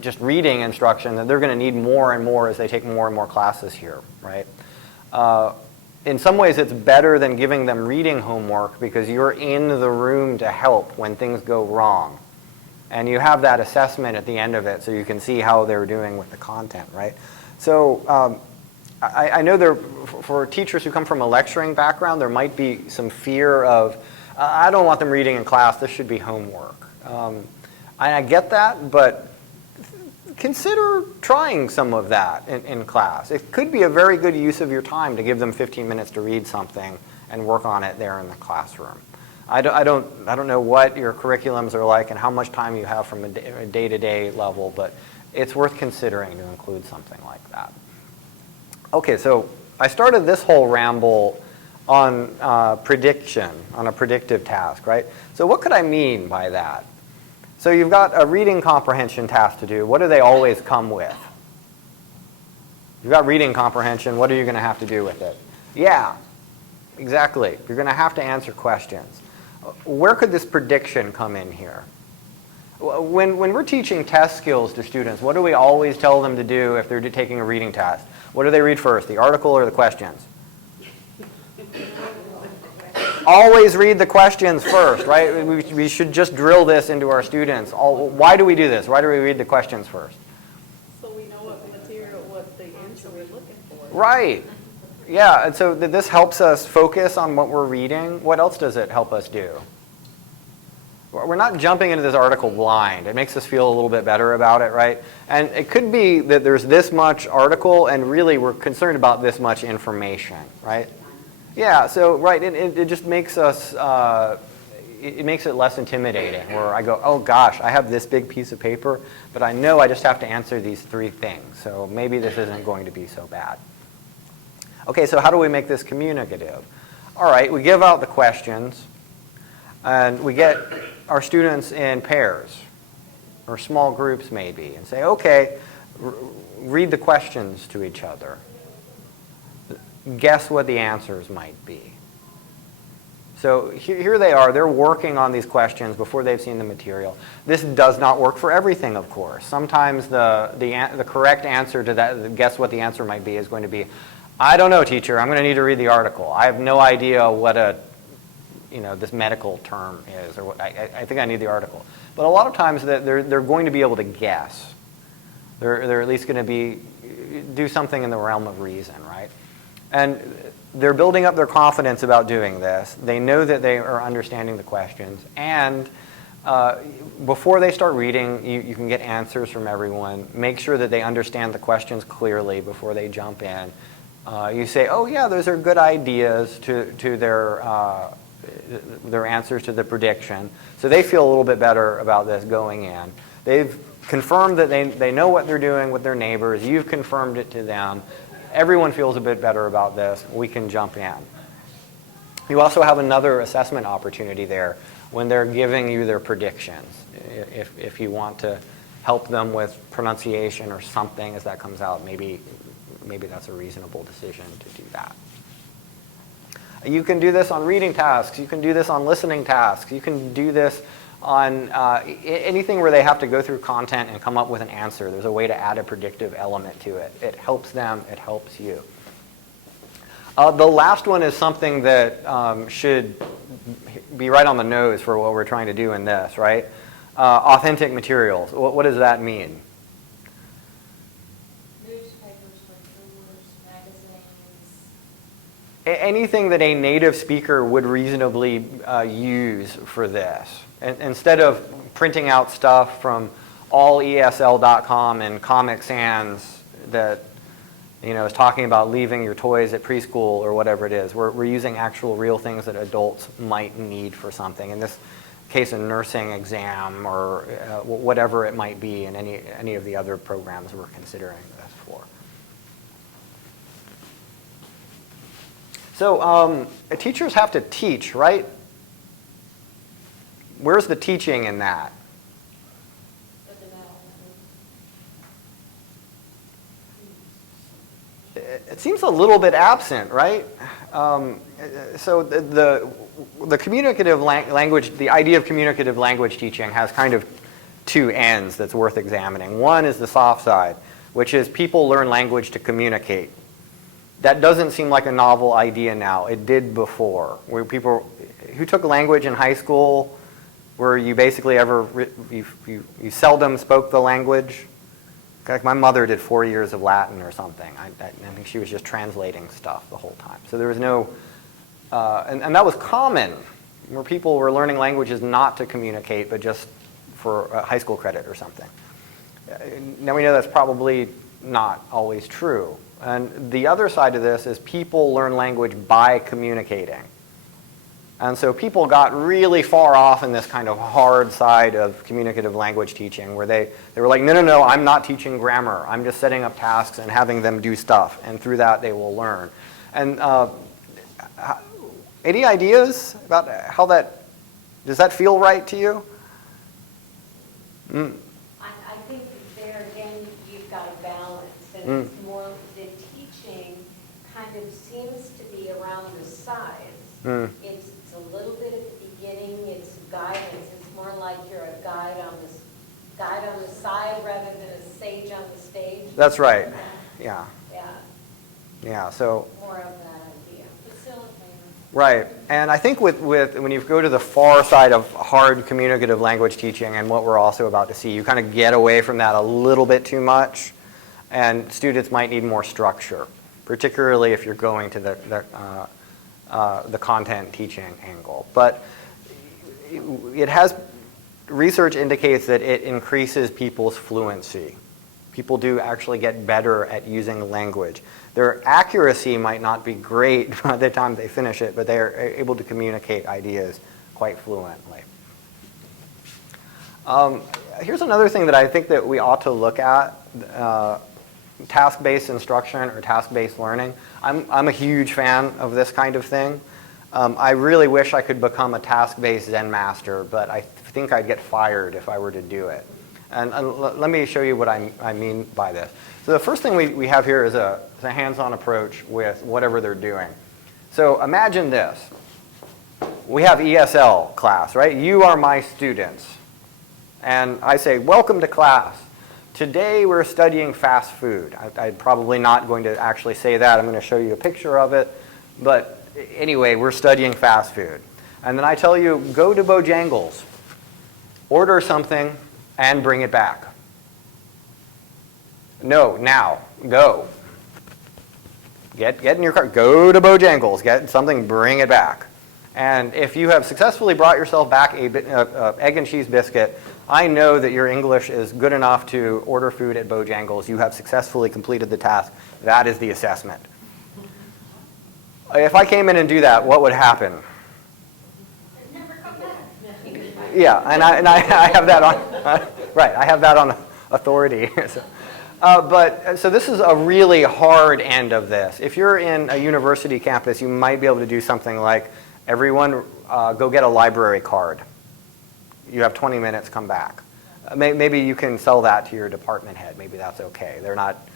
just reading instruction that they're going to need more and more as they take more and more classes here, right? In some ways, it's better than giving them reading homework because you're in the room to help when things go wrong. And you have that assessment at the end of it so you can see how they're doing with the content, right? So I know for teachers who come from a lecturing background, there might be some fear of, I don't want them reading in class, this should be homework. I get that, but consider trying some of that in class. It could be a very good use of your time to give them 15 minutes to read something and work on it there in the classroom. I don't know what your curriculums are like and how much time you have from a day-to-day level, but it's worth considering to include something like that. Okay, so I started this whole ramble on prediction, on a predictive task, right? So what could I mean by that? So you've got a reading comprehension task to do. What do they always come with? You've got reading comprehension. What are you going to have to do with it? Yeah, exactly. You're going to have to answer questions. Where could this prediction come in here? When we're teaching test skills to students, what do we always tell them to do if they're taking a reading test? What do they read first, the article or the questions? Always read the questions first, right? We should just drill this into our students. Why do we do this? Why do we read the questions first? So we know what material, what the answer we're looking for. Right. Yeah, and so this helps us focus on what we're reading. What else does it help us do? We're not jumping into this article blind. It makes us feel a little bit better about it, right? And it could be that there's this much article and really we're concerned about this much information, right? Yeah, so, right, it just makes us, it makes it less intimidating, where I go, oh gosh, I have this big piece of paper, but I know I just have to answer these 3 things, so maybe this isn't going to be so bad. Okay, so how do we make this communicative? All right, we give out the questions, and we get our students in pairs, or small groups maybe, and say, okay, read the questions to each other. Guess what the answers might be. So here they are, they're working on these questions before they've seen the material. This does not work for everything, of course. Sometimes the correct answer to that, guess what the answer might be, is going to be, I don't know, teacher, I'm going to need to read the article. I have no idea what this medical term is, or what, I think I need the article. But a lot of times they're going to be able to guess. They're at least going to do something in the realm of reason, right? And they're building up their confidence about doing this. They know that they are understanding the questions. And before they start reading, you can get answers from everyone. Make sure that they understand the questions clearly before they jump in. You say, oh yeah, those are good ideas to their answers to the prediction. So they feel a little bit better about this going in. They've confirmed that they know what they're doing with their neighbors. You've confirmed it to them. Everyone feels a bit better about this. We can jump in. You also have another assessment opportunity there when they're giving you their predictions. If you want to help them with pronunciation or something as that comes out, maybe that's a reasonable decision to do that. You can do this on reading tasks. You can do this on listening tasks. You can do this on anything where they have to go through content and come up with an answer. There's a way to add a predictive element to it. It helps them. It helps you. The last one is something that should be right on the nose for what we're trying to do in this, right? Authentic materials. What does that mean? Newspapers, brochures, magazines. Anything that a native speaker would reasonably use for this. Instead of printing out stuff from allesl.com and Comic Sans that is talking about leaving your toys at preschool or whatever it is, we're using actual real things that adults might need for something. In this case, a nursing exam or whatever it might be in any of the other programs we're considering this for. So teachers have to teach, right? Where's the teaching in that? It seems a little bit absent, right? So the communicative language, the idea of communicative language teaching has kind of 2 ends that's worth examining. One is the soft side, which is people learn language to communicate. That doesn't seem like a novel idea now. It did before. Where people who took language in high school, where you basically you seldom spoke the language. Like my mother did 4 years of Latin or something. I think she was just translating stuff the whole time. So there was no, and that was common, where people were learning languages not to communicate, but just for high school credit or something. Now we know that's probably not always true. And the other side of this is people learn language by communicating. And so people got really far off in this kind of hard side of communicative language teaching, where they were like, no, I'm not teaching grammar. I'm just setting up tasks and having them do stuff. And through that, they will learn. And any ideas about how does that feel right to you? I think there again, you've got a balance, and it's more, the teaching kind of seems to be around the sides. It's a little bit at the beginning, it's guidance. It's more like you're a guide on the side rather than a sage on the stage. That's right. Yeah. Yeah, So more of that idea. Facilitator. right. And I think with when you go to the far side of hard communicative language teaching and what we're also about to see, you kind of get away from that a little bit too much, and students might need more structure, particularly if you're going to the content teaching angle. But research indicates that it increases people's fluency. People do actually get better at using language. Their accuracy might not be great by the time they finish it, but they are able to communicate ideas quite fluently. Here's another thing that I think that we ought to look at, task-based instruction or task-based learning. I'm a huge fan of this kind of thing. I really wish I could become a task-based Zen master, but I think I'd get fired if I were to do it. And let me show you what I mean by this. So the first thing we have here is a hands-on approach with whatever they're doing. So imagine this. We have ESL class, right? You are my students. And I say, welcome to class. Today we're studying fast food. I'm probably not going to actually say that. I'm going to show you a picture of it. But anyway, we're studying fast food. And then I tell you, go to Bojangles, order something, and bring it back. No, now, go. Get in your car, go to Bojangles, get something, bring it back. And if you have successfully brought yourself back a egg and cheese biscuit, I know that your English is good enough to order food at Bojangles. You have successfully completed the task. That is the assessment. If I came in and do that, what would happen? Never come back. Yeah, and I have that on, right, I have that on authority. So this is a really hard end of this. If you're in a university campus, you might be able to do something like, everyone go get a library card. You have 20 minutes, come back. Maybe you can sell that to your department head. Maybe that's okay. They're not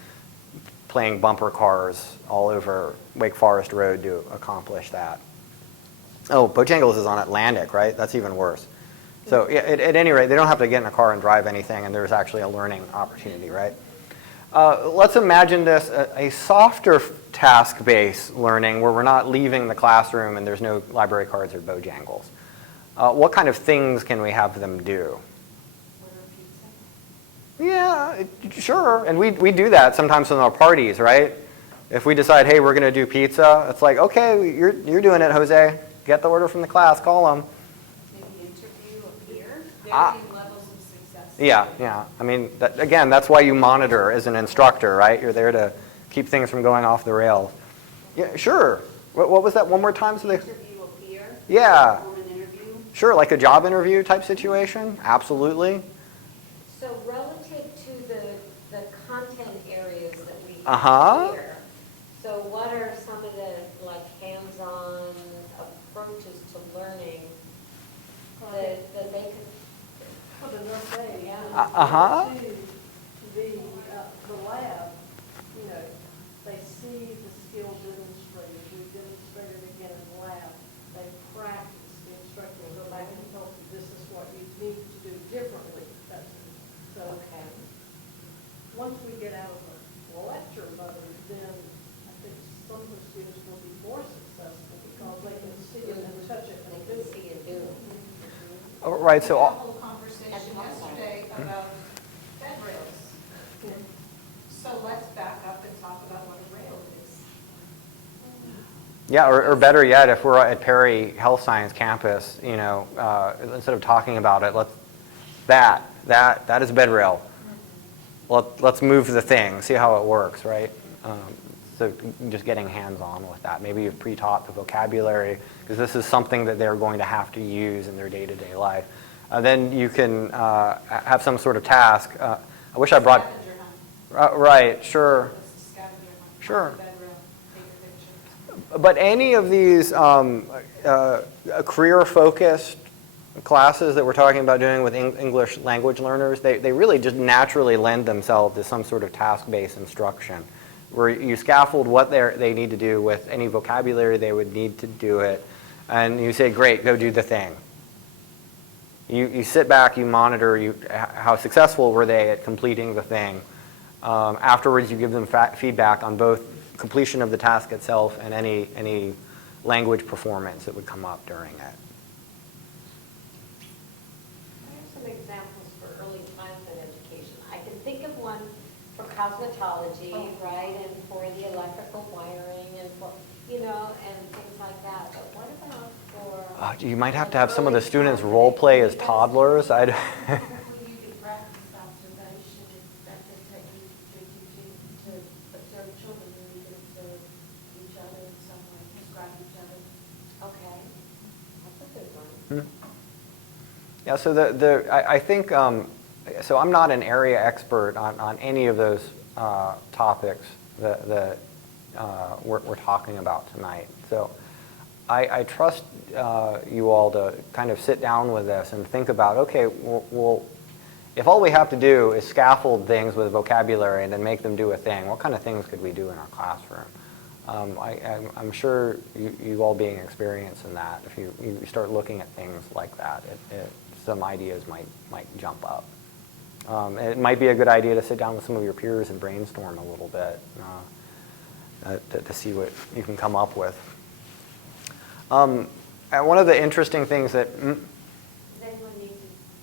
playing bumper cars all over Wake Forest Road to accomplish that. Oh, Bojangles is on Atlantic, right? That's even worse. So yeah, at any rate, they don't have to get in a car and drive anything, and there's actually a learning opportunity, right? Let's imagine this, a softer task-based learning where we're not leaving the classroom and there's no library cards or Bojangles. What kind of things can we have them do? Yeah, sure. And we do that sometimes in our parties, right? If we decide, hey, we're going to do pizza, it's like, okay, you're doing it, Jose. Get the order from the class, call them. Maybe interview a peer, Ah. varying levels of success. Yeah. I mean, again, that's why you monitor as an instructor, right? You're there to keep things from going off the rails. Yeah, sure. What was that one more time? So they, Interview a peer? yeah, Or an interview? sure, like a job interview type situation. Absolutely. So relative to the content areas that we Uh-huh. have here, so what are some of the like hands-on approaches to learning that they could, Put enough day, Yeah. To Uh-huh. the lab, you know, they see the skills demonstrated, we demonstrated again in the lab, they practice, the instructor will go back and tell you, this is what you need to do differently. So, okay. once we get out of the lecture mode, then I think some of the students will be more successful because they can see it and touch it They and can do it. see and do it. Oh, right, so We had a whole conversation That's awesome. yesterday about bed rails. So let's back up and talk about what a rail is. yeah, or better yet, if we're at Perry Health Science Campus, you know, instead of talking about it, that is bed rail. Let's move the thing, see how it works, right? So just getting hands-on with that. Maybe you've pre-taught the vocabulary, because this is something that they're going to have to use in their day-to-day life. Then you can have some sort of task. I wish I brought, Scavenger hunt. right, sure. It's a scavenger hunt. Sure. Bed rail, take a picture. But any of these career-focused classes that we're talking about doing with English language learners, they really just naturally lend themselves to some sort of task-based instruction, where you scaffold what they need to do with any vocabulary they would need to do it, and you say, great, go do the thing. You sit back, you monitor how successful were they at completing the thing. Afterwards, you give them feedback on both completion of the task itself and any language performance that would come up during it. I have some examples for early childhood education. I can think of one for cosmetology, right, and for the electrical wiring and for, and things like that. But what about for? You might have to have some of the students role play as toddlers. When you do practice observation, that's a technique you're teaching to observe children, and you can observe each other in some way, describe each other. Okay, that's a good one. Hmm. Yeah, so I think, so I'm not an area expert on any of those topics that we're talking about tonight. So I trust you all to kind of sit down with this and think about, okay, well, if all we have to do is scaffold things with vocabulary and then make them do a thing, what kind of things could we do in our classroom? I'm sure you all being experienced in that, if you start looking at things like that, some ideas might jump up. It might be a good idea to sit down with some of your peers and brainstorm a little bit to see what you can come up with. And one of the interesting things that... Does anyone need to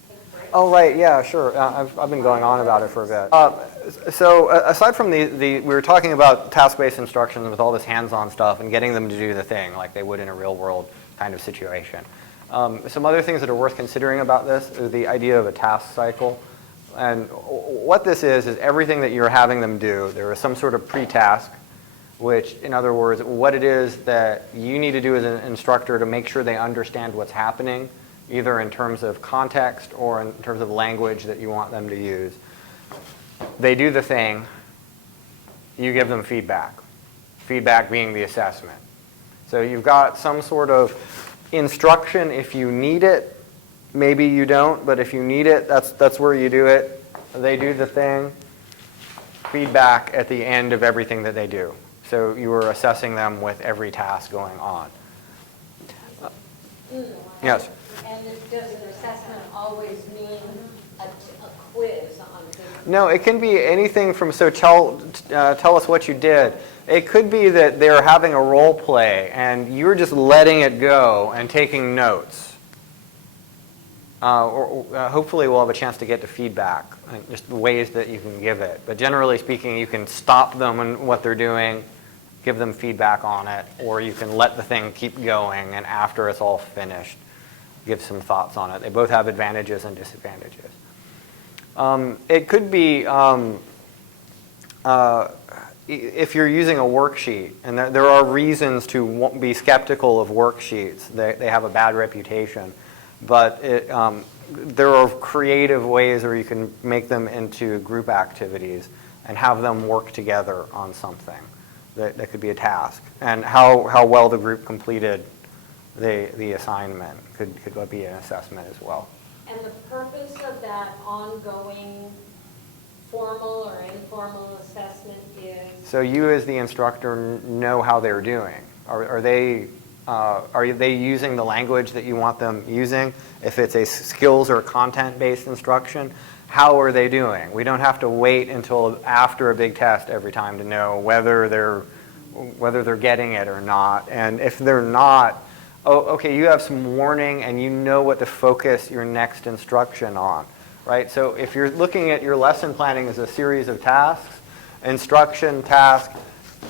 take a break? Oh, right, yeah, sure. I've been going on about it for a bit. So aside from we were talking about task-based instruction with all this hands-on stuff and getting them to do the thing like they would in a real-world kind of situation. Some other things that are worth considering about this is the idea of a task cycle. And what this is everything that you're having them do, there is some sort of pre-task, which, in other words, what it is that you need to do as an instructor to make sure they understand what's happening, either in terms of context or in terms of language that you want them to use. They do the thing, you give them feedback. Feedback being the assessment. So you've got some sort of instruction if you need it. Maybe you don't, but if you need it, that's where you do it. They do the thing. Feedback at the end of everything that they do. So you are assessing them with every task going on. Yes? And does an assessment always mean a quiz on the... No, it can be anything from, so tell us what you did. It could be that they're having a role play and you're just letting it go and taking notes. Hopefully we'll have a chance to get to feedback, and just the ways that you can give it. But generally speaking, you can stop them in what they're doing, give them feedback on it, or you can let the thing keep going and after it's all finished, give some thoughts on it. They both have advantages and disadvantages. It could be if you're using a worksheet, and there are reasons to be skeptical of worksheets. They have a bad reputation. But there are creative ways where you can make them into group activities and have them work together on something. That could be a task. And how well the group completed the assignment could be an assessment as well. And the purpose of that ongoing formal or informal assessment is? So you as the instructor know how they're doing. Are they using the language that you want them using? If it's a skills or content-based instruction, how are they doing? We don't have to wait until after a big test every time to know whether they're getting it or not. And if they're not, oh, okay, you have some warning and you know what to focus your next instruction on, right? So if you're looking at your lesson planning as a series of tasks, instruction, task,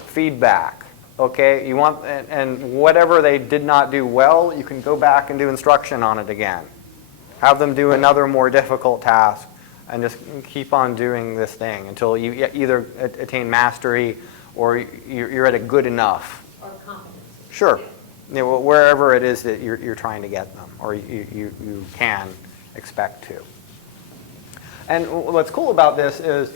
feedback, okay, you want, and whatever they did not do well, you can go back and do instruction on it again. Have them do another more difficult task and just keep on doing this thing until you either attain mastery or you're at a good enough. Or competency. Sure. You know, wherever it is that you're trying to get them or you can expect to. And what's cool about this is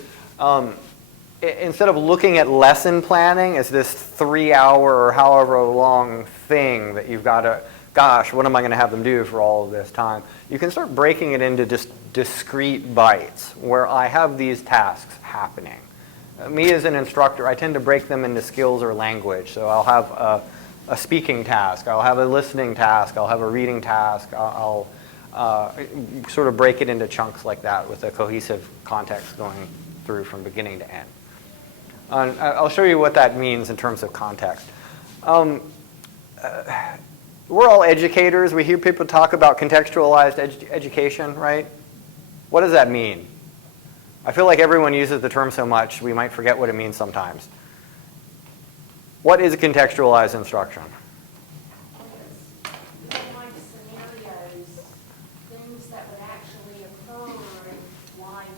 instead of looking at lesson planning as this 3-hour or however long thing that you've got to, gosh, what am I going to have them do for all of this time? You can start breaking it into just discrete bites where I have these tasks happening. Me as an instructor, I tend to break them into skills or language. So I'll have a speaking task, I'll have a listening task, I'll have a reading task, I'll sort of break it into chunks like that with a cohesive context going through from beginning to end. I'll show you what that means in terms of context. We're all educators. We hear people talk about contextualized education, right? What does that mean? I feel like everyone uses the term so much we might forget what it means sometimes. What is contextualized instruction? Like scenarios, things that would actually occur in life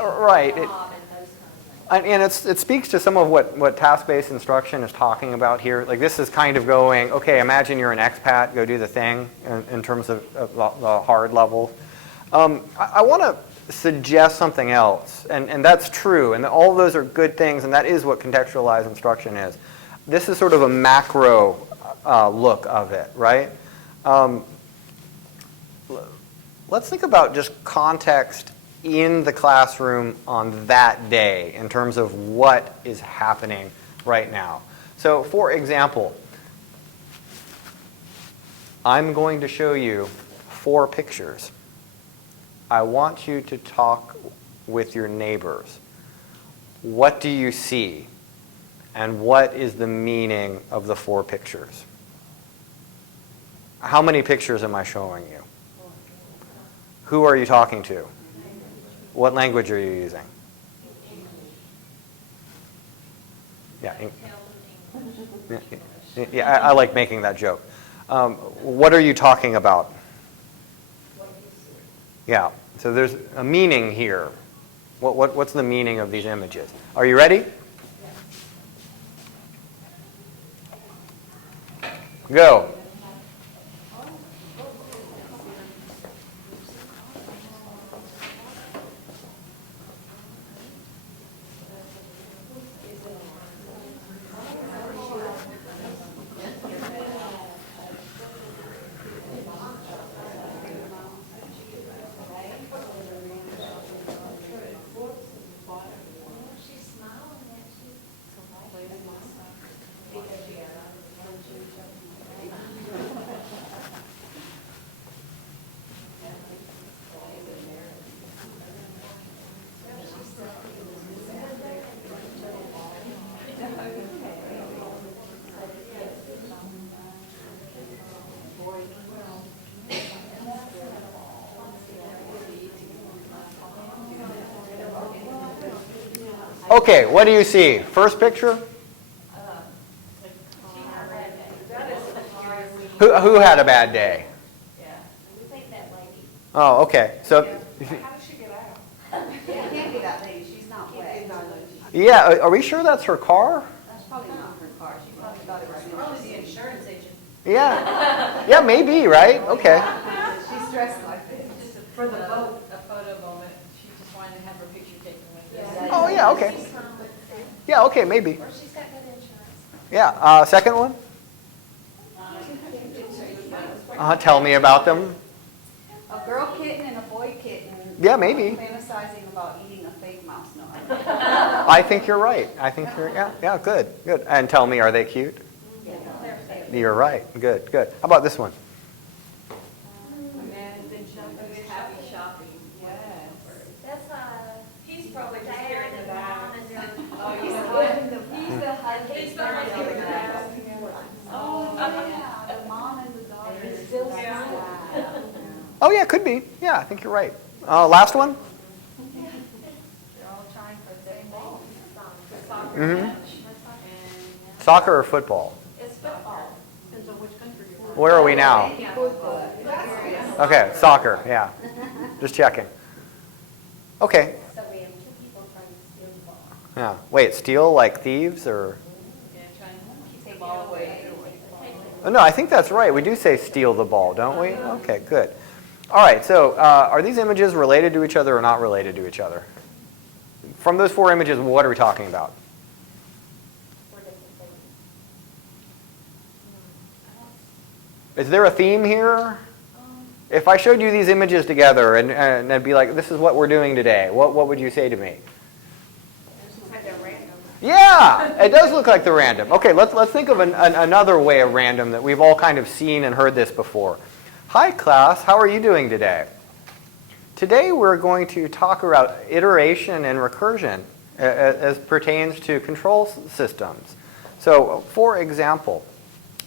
or Right. job and those kind of things. And it speaks to some of what task-based instruction is talking about here. Like this is kind of going, okay, imagine you're an expat, go do the thing in terms of the hard levels. I want to suggest something else, and that's true, and all of those are good things, and that is what contextualized instruction is. This is sort of a macro look of it, right? Let's think about just context in the classroom on that day in terms of what is happening right now. So for example, I'm going to show you 4 pictures. I want you to talk with your neighbors. What do you see? And what is the meaning of the 4 pictures? How many pictures am I showing you? Who are you talking to? What language are you using? Yeah, yeah, I like making that joke. What are you talking about? Yeah, so there's a meaning here. What's the meaning of these images? Are you ready? Go. Okay, what do you see? First picture? Who had a bad day? Oh, okay. So, It can't be that lady, she's not wet. yeah, are we sure that's her car? That's probably not her car, she probably thought it was. Probably the insurance agent. Yeah. Yeah, maybe, right? Okay. She's dressed like this. Just for the vote, a photo moment. She just wanted to have her picture taken with her. Oh, yeah, okay. Yeah, okay, maybe. Or she's got good insurance. Yeah, second one? Tell me about them. A girl kitten and a boy kitten. Yeah, maybe. Fantasizing about eating a fake mouse. No, I think you're right. I think you're, yeah, good. And tell me, are they cute? You're right. Good. How about this one? A man has been shopping, is happy shopping. Yes. That's He's probably just dad here in the and back. mom and their. Oh, he's He's the husband. He's the husband. Oh, yeah, the mom and the daughter. He's still Yeah. Oh, yeah, could be. Yeah, I think you're right. Last one? They're all trying for the same ball. Soccer Mhm. match. And Soccer or football? It's football. Depends on which country you're from. Where are we now? Football. Okay, soccer, yeah. Just checking. Okay, So we have 2 people trying to steal the ball. yeah. Wait, steal like thieves or? yeah, trying to keep the ball away. Oh, no, I think that's right. We do say steal the ball, don't we? Okay, good. All right, so are these images related to each other or not related to each other? From those 4 images, what are we talking about? 4 different things. Is there a theme here? If I showed you these images together and I'd be like, this is what we're doing today, what would you say to me? Yeah, it does look like the random. Okay, let's think of another way of random that we've all kind of seen and heard this before. Hi class, how are you doing today? Today we're going to talk about iteration and recursion as pertains to control systems. So for example,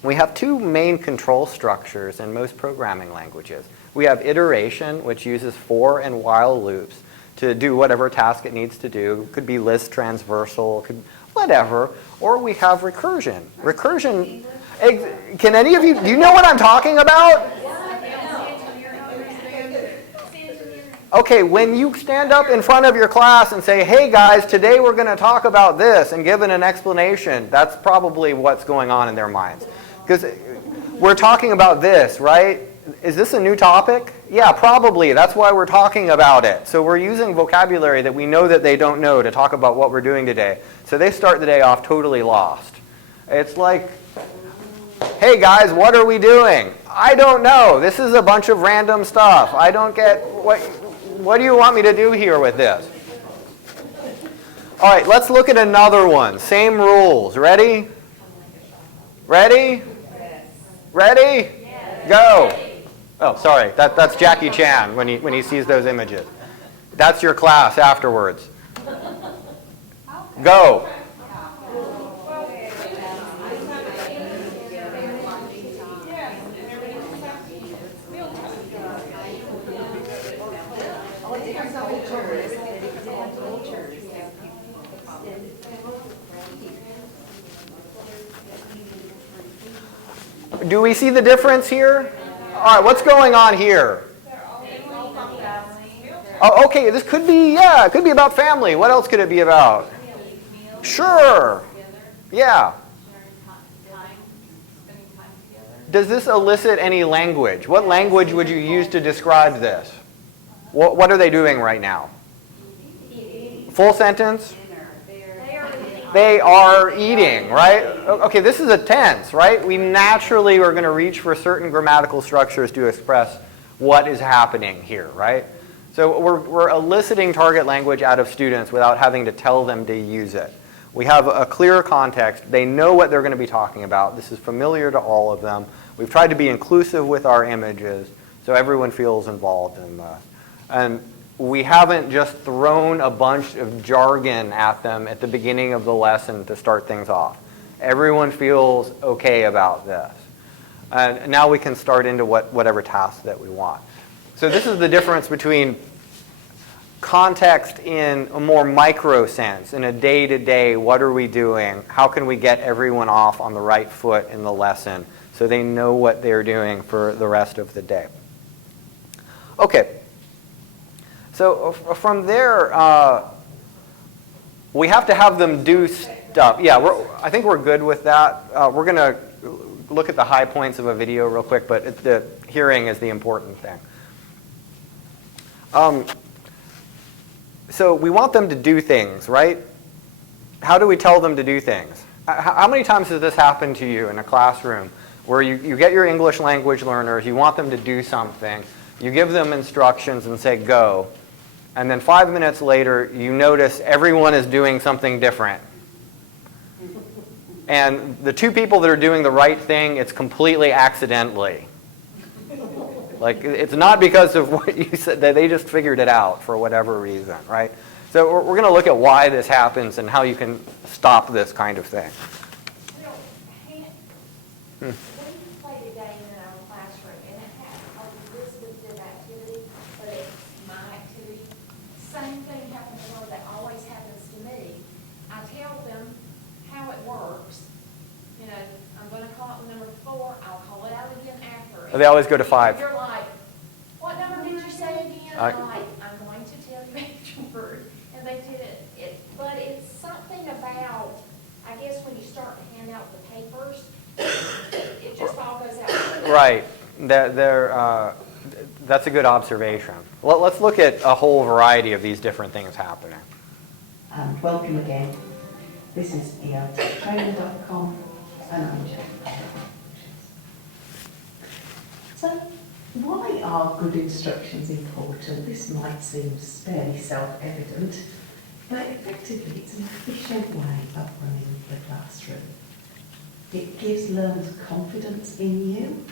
we have 2 main control structures in most programming languages. We have iteration, which uses for and while loops to do whatever task it needs to do. It could be list transversal, could whatever. Or we have recursion. Recursion, can any of you, do you know what I'm talking about? Okay, when you stand up in front of your class and say, hey guys, today we're going to talk about this, and give it an explanation, that's probably what's going on in their minds. Because we're talking about this, right? Is this a new topic? Yeah, probably. That's why we're talking about it. So we're using vocabulary that we know that they don't know to talk about what we're doing today. So they start the day off totally lost. It's like, hey guys, what are we doing? I don't know. This is a bunch of random stuff. I don't get, what do you want me to do here with this? All right, let's look at another one. Same rules. Ready? Ready? Ready? Go. Oh, sorry. That's Jackie Chan when he sees those images. That's your class afterwards. Go. Do we see the difference here? All right, what's going on here? Oh, okay, this could be, yeah, it could be about family. What else could it be about? Sure. Yeah. Does this elicit any language? What language would you use to describe this? What are they doing right now? Full sentence? They are eating, right? Okay, this is a tense, right? We naturally are going to reach for certain grammatical structures to express what is happening here, right? So we're eliciting target language out of students without having to tell them to use it. We have a clear context. They know what they're going to be talking about. This is familiar to all of them. We've tried to be inclusive with our images so everyone feels involved in this. And we haven't just thrown a bunch of jargon at them at the beginning of the lesson to start things off. Everyone feels okay about this. And now we can start into whatever task that we want. So this is the difference between context in a more micro sense, in a day-to-day, what are we doing? How can we get everyone off on the right foot in the lesson so they know what they're doing for the rest of the day? Okay. So from there, we have to have them do stuff. Yeah, I think we're good with that. We're going to look at the high points of a video real quick, but the hearing is the important thing. So we want them to do things, right? How do we tell them to do things? How many times has this happened to you in a classroom where you get your English language learners, you want them to do something, you give them instructions and say go, and then 5 minutes later you notice everyone is doing something different. And the two people that are doing the right thing, it's completely accidentally. Like, it's not because of what you said, that they just figured it out for whatever reason, right? So we're going to look at why this happens and how you can stop this kind of thing. We played a game in our classroom, and it had Elizabeth activity, but it's my activity. Same thing happens to her that always happens to me. I tell them how it works. You know, I'm going to call it number 4. I'll call it out again after. They always go to 5. You're like, what number did you say again? I'm like, I'm going to tell you each word. And they did it. But it's something about, I guess when you start to hand out the papers, it just all goes out. Right. That's a good observation. Let's look at a whole variety of these different things happening. And welcome again. This is eltechtrainer.com and I'm Jane. So, why are good instructions important? This might seem fairly self-evident, but effectively it's an efficient way of running the classroom. It gives learners confidence in you,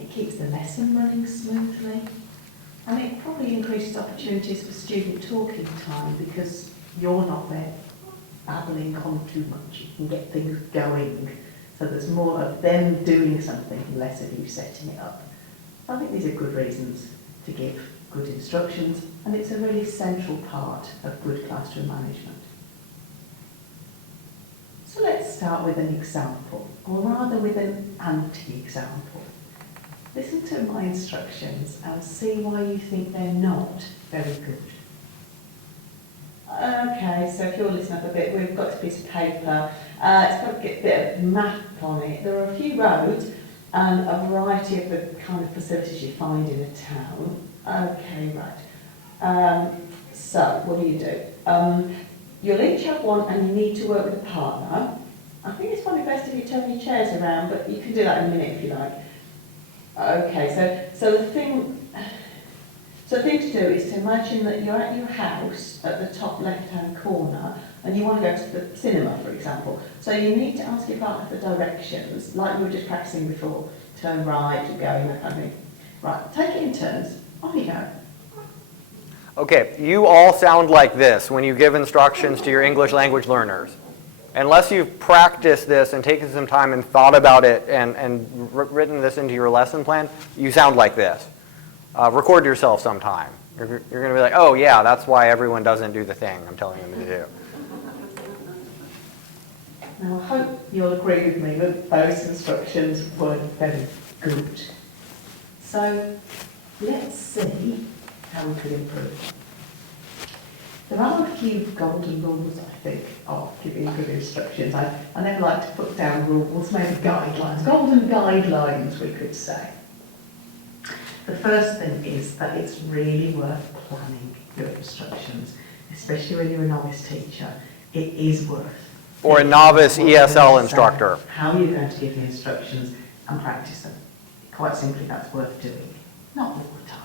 it keeps the lesson running smoothly, and it probably increases opportunities for student talking time because you're not there babbling on too much. You can get things going. So there's more of them doing something and less of you setting it up. I think these are good reasons to give good instructions, and it's a really central part of good classroom management. So let's start with an example, or rather with an anti-example. listen to my instructions and see why you think they're not very good. Okay, so if you're listening up a bit, we've got a piece of paper. It's got a bit of map on it. There are a few roads and a variety of the kind of facilities you find in a town. Okay, right. So, what do? You'll each have one and you need to work with a partner. I think it's probably best if you turn your chairs around, but you can do that in a minute if you like. Okay, so the thing to do is to imagine that you're at your house at the top left-hand corner and you want to go to the cinema, for example. So you need to ask your partner for directions, like we were just practicing before. Turn right, you're going, that kind of thing. Right, take it in turns. Off you go. Okay, you all sound like this when you give instructions to your English language learners. Unless you've practiced this and taken some time and thought about it and written this into your lesson plan, you sound like this. Record yourself sometime. You're going to be like, oh yeah, that's why everyone doesn't do the thing I'm telling them to do. Now, I hope you'll agree with me that those instructions weren't very good. So, let's see how we could improve. There are a few golden rules, I think, of giving good instructions. I never like to put down rules, maybe guidelines, golden guidelines, we could say. The first thing is that it's really worth planning your instructions, especially when you're a novice teacher. It is worth. Or a novice ESL instructor. How you're going to give the instructions and practice them. Quite simply, that's worth doing. Not all the time,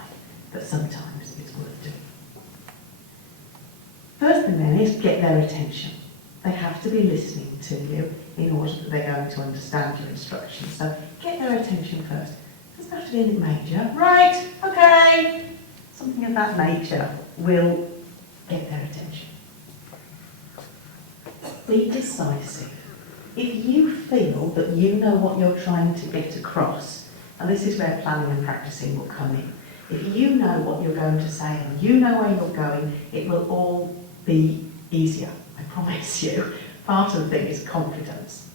but sometimes it's worth doing. First thing then is get their attention. They have to be listening to you in order that they're going to understand your instructions. So get their attention first. It doesn't have to be anything major. Right, okay. Something of that nature will get their attention. Be decisive. If you feel that you know what you're trying to get across, and this is where planning and practicing will come in. If you know what you're going to say and you know where you're going, it will all be easier, I promise you. Part of the thing is confidence.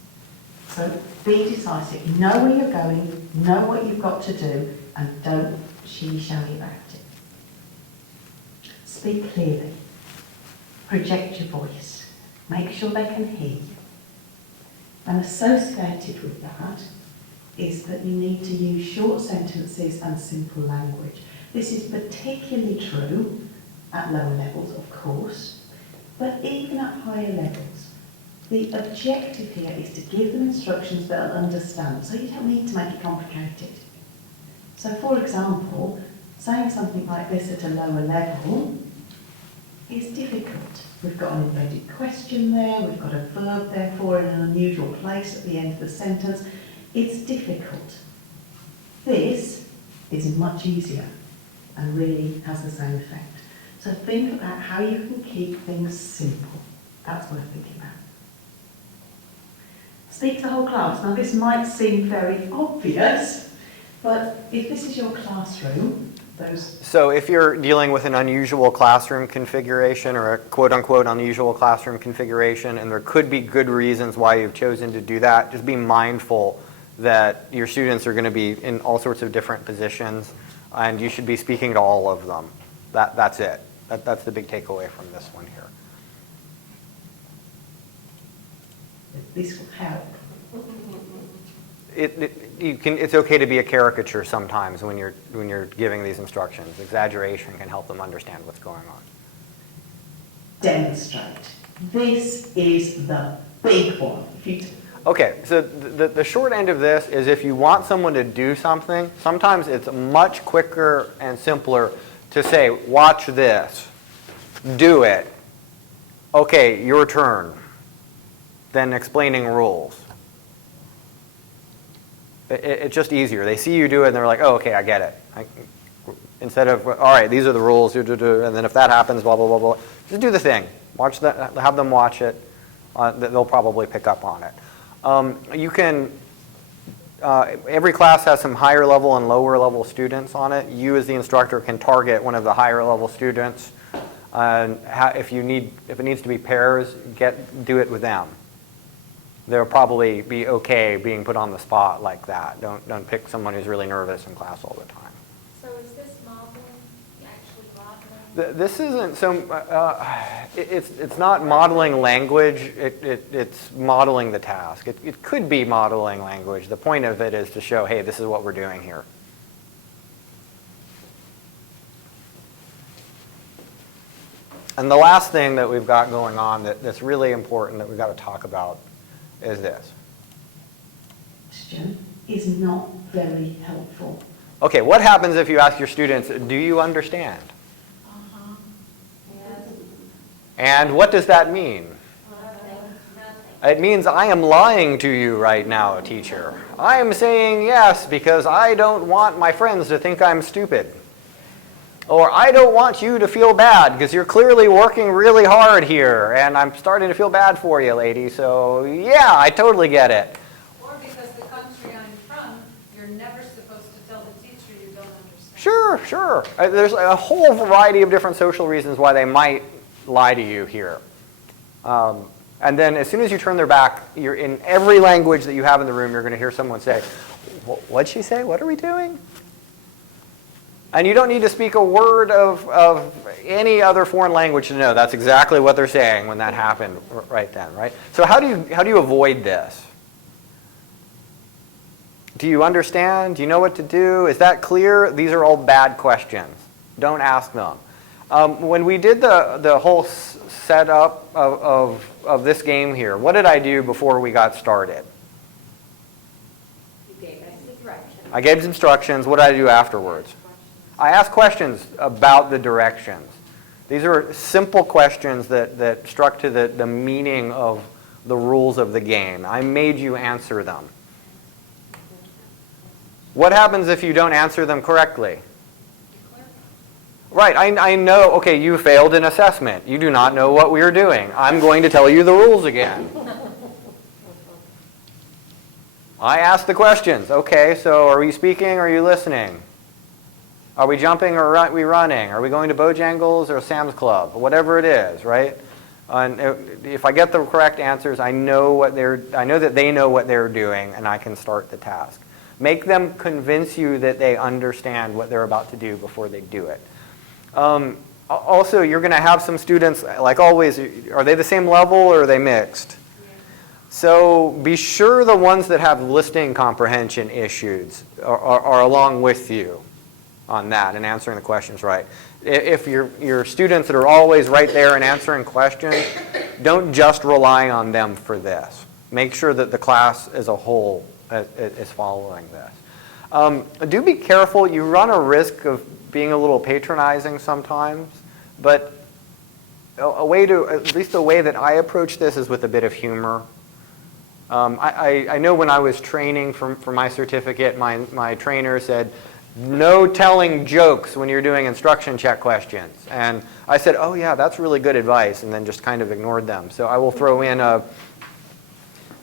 So be decisive. Know where you're going, know what you've got to do, and don't shilly-shally about it. Speak clearly. Project your voice. Make sure they can hear you. And associated with that is that you need to use short sentences and simple language. This is particularly true at lower levels, of course, but even at higher levels. The objective here is to give them instructions they'll understand, so you don't need to make it complicated. So for example, saying something like this at a lower level is difficult. We've got an embedded question there, we've got a verb therefore in an unusual place at the end of the sentence. It's difficult. This is much easier and really has the same effect. So think about how you can keep things simple. That's worth thinking about. Speak to the whole class. Now this might seem very obvious, but if this is your classroom, So if you're dealing with an unusual classroom configuration or a quote-unquote unusual classroom configuration, and there could be good reasons why you've chosen to do that, just be mindful that your students are going to be in all sorts of different positions, and you should be speaking to all of them. That's it. That's the big takeaway from this one here. this will help. It's okay to be a caricature sometimes when you're giving these instructions. Exaggeration can help them understand what's going on. Demonstrate. This is the big one. Okay, so the short end of this is if you want someone to do something, sometimes it's much quicker and simpler to say, watch this, do it, okay, your turn, than explaining rules. It's just easier. They see you do it and they're like, oh, okay, I get it. Instead of, all right, these are the rules, and then if that happens, blah, blah, blah, blah. Just do the thing. Watch that. Have them watch it. They'll probably pick up on it. You can, every class has some higher level and lower level students on it. You as the instructor can target one of the higher level students. If it needs to be pairs, do it with them. they'll probably be okay being put on the spot like that. Don't pick someone who's really nervous in class all the time. So is this modeling, actually modeling? This isn't so, it's not modeling language, it's modeling the task. It could be modeling language. The point of it is to show, hey, this is what we're doing here. And the last thing that we've got going on that's really important that we've got to talk about is this. Question is not very helpful. Okay, what happens if you ask your students, do you understand? And what does that mean? It means I am lying to you right now, teacher. I am saying yes because I don't want my friends to think I'm stupid. Or I don't want you to feel bad because you're clearly working really hard here and I'm starting to feel bad for you, lady. So yeah, I totally get it. Or because the country I'm from, you're never supposed to tell the teacher you don't understand. Sure, sure. There's a whole variety of different social reasons why they might lie to you here. And then as soon as you turn their back, you're in every language that you have in the room, you're going to hear someone say, what'd she say? What are we doing? And you don't need to speak a word of any other foreign language to know that's exactly what they're saying when that happened right then, right? So how do you avoid this? Do you understand? Do you know what to do? Is that clear? These are all bad questions. Don't ask them. When we did the whole setup of this game here, what did I do before we got started? You gave us the directions. I gave instructions. What did I do afterwards? I asked questions about the directions. These are simple questions that struck to the meaning of the rules of the game. I made you answer them. What happens if you don't answer them correctly? Right, I know, okay, you failed an assessment. You do not know what we are doing. I'm going to tell you the rules again. I asked the questions. Okay, so are we speaking or are you listening? Are we jumping or are we running? Are we going to Bojangles or Sam's Club? Whatever it is, right? And if I get the correct answers, I know that they know what they're doing and I can start the task. Make them convince you that they understand what they're about to do before they do it. Also, you're going to have some students, like always, are they the same level or are they mixed? So be sure the ones that have listening comprehension issues are along with you on that and answering the questions right. If your students that are always right there and answering questions, don't just rely on them for this. Make sure that the class as a whole is following this. Do be careful. You run a risk of being a little patronizing sometimes, but at least the way that I approach this is with a bit of humor. I know when I was training for my certificate, my trainer said, no telling jokes when you're doing instruction check questions. And I said, oh yeah, that's really good advice, and then just kind of ignored them. So I will throw in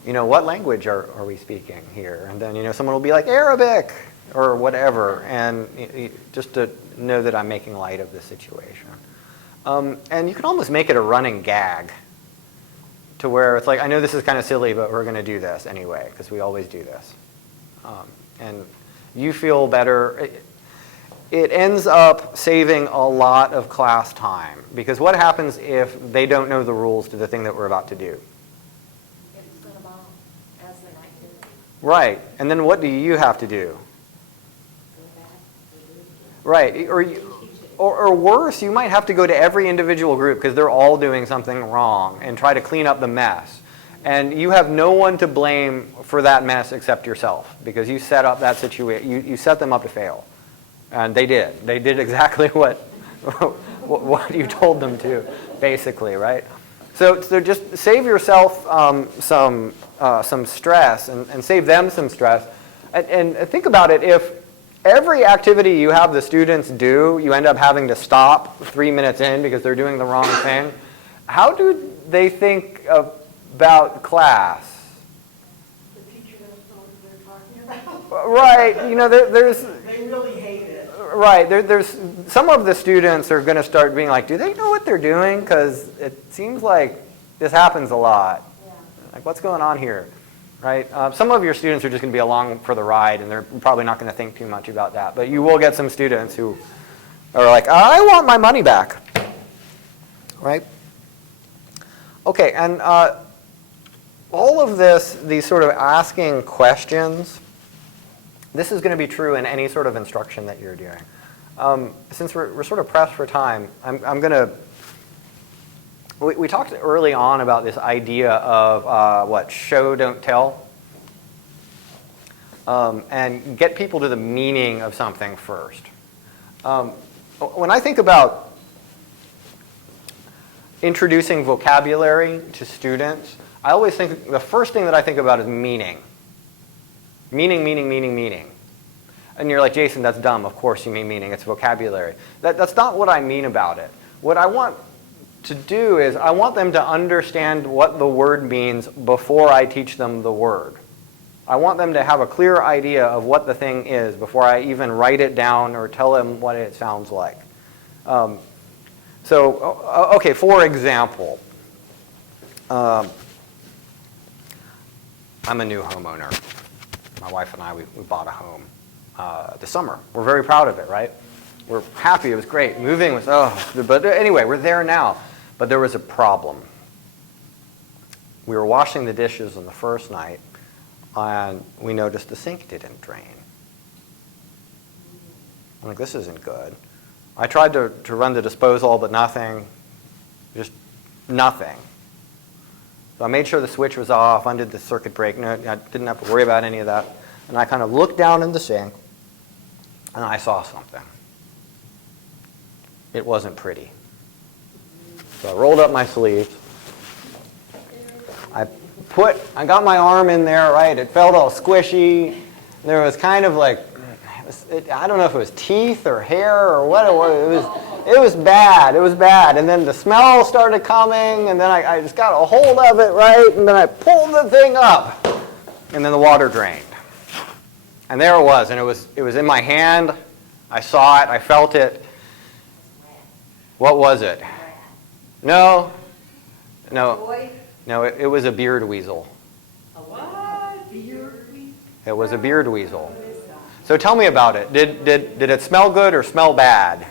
what language are we speaking here? And then, someone will be like, Arabic, or whatever, and just to know that I'm making light of the situation. And you can almost make it a running gag to where it's like, I know this is kind of silly, but we're going to do this anyway, because we always do this. And you feel better. It ends up saving a lot of class time, because what happens if they don't know the rules to the thing that we're about to do? It's them all as an activity. Right, and then what do you have to do? Right, or worse, you might have to go to every individual group because they're all doing something wrong and try to clean up the mess. And you have no one to blame for that mess except yourself, because you set up that situation, you set them up to fail. And they did. They did exactly what you told them to, basically, right? So just save yourself some stress and save them some stress. And think about it, if every activity you have the students do, you end up having to stop 3 minutes in because they're doing the wrong thing, how do they think about class? The teacher doesn't know what they're talking about. Right, there's... They really hate it. Right, there's some of the students are going to start being like, do they know what they're doing? Because it seems like this happens a lot. Like, what's going on here? Right? Some of your students are just going to be along for the ride, and they're probably not going to think too much about that. But you will get some students who are like, I want my money back. Right? Okay, and all of this, these sort of asking questions, this is going to be true in any sort of instruction that you're doing. Since we're sort of pressed for time, I'm going to, we talked early on about this idea of what, show, don't tell, and get people to the meaning of something first. When I think about introducing vocabulary to students, I always think, the first thing that I think about is meaning. Meaning, meaning, meaning, meaning. And you're like, Jason, that's dumb. Of course you mean meaning. It's vocabulary. That's not what I mean about it. What I want to do is I want them to understand what the word means before I teach them the word. I want them to have a clear idea of what the thing is before I even write it down or tell them what it sounds like. Okay, for example, I'm a new homeowner. My wife and I, we bought a home this summer. We're very proud of it, right? We're happy. It was great. Moving was, but anyway, we're there now. But there was a problem. We were washing the dishes on the first night, and we noticed the sink didn't drain. I'm like, this isn't good. I tried to run the disposal, but nothing, just nothing. So I made sure the switch was off, undid the circuit breaker. No, I didn't have to worry about any of that. And I kind of looked down in the sink, and I saw something. It wasn't pretty. So I rolled up my sleeves. I got my arm in there, right? It felt all squishy. There was kind of like, I don't know if it was teeth or hair or what it was. It was bad. It was bad. And then the smell started coming, and then I just got a hold of it, right? And then I pulled the thing up, and then the water drained. And there it was, and it was in my hand. I saw it. I felt it. What was it? No. It was a beard weasel. A what? Beard weasel? It was a beard weasel. So tell me about it. Did it smell good or smell bad?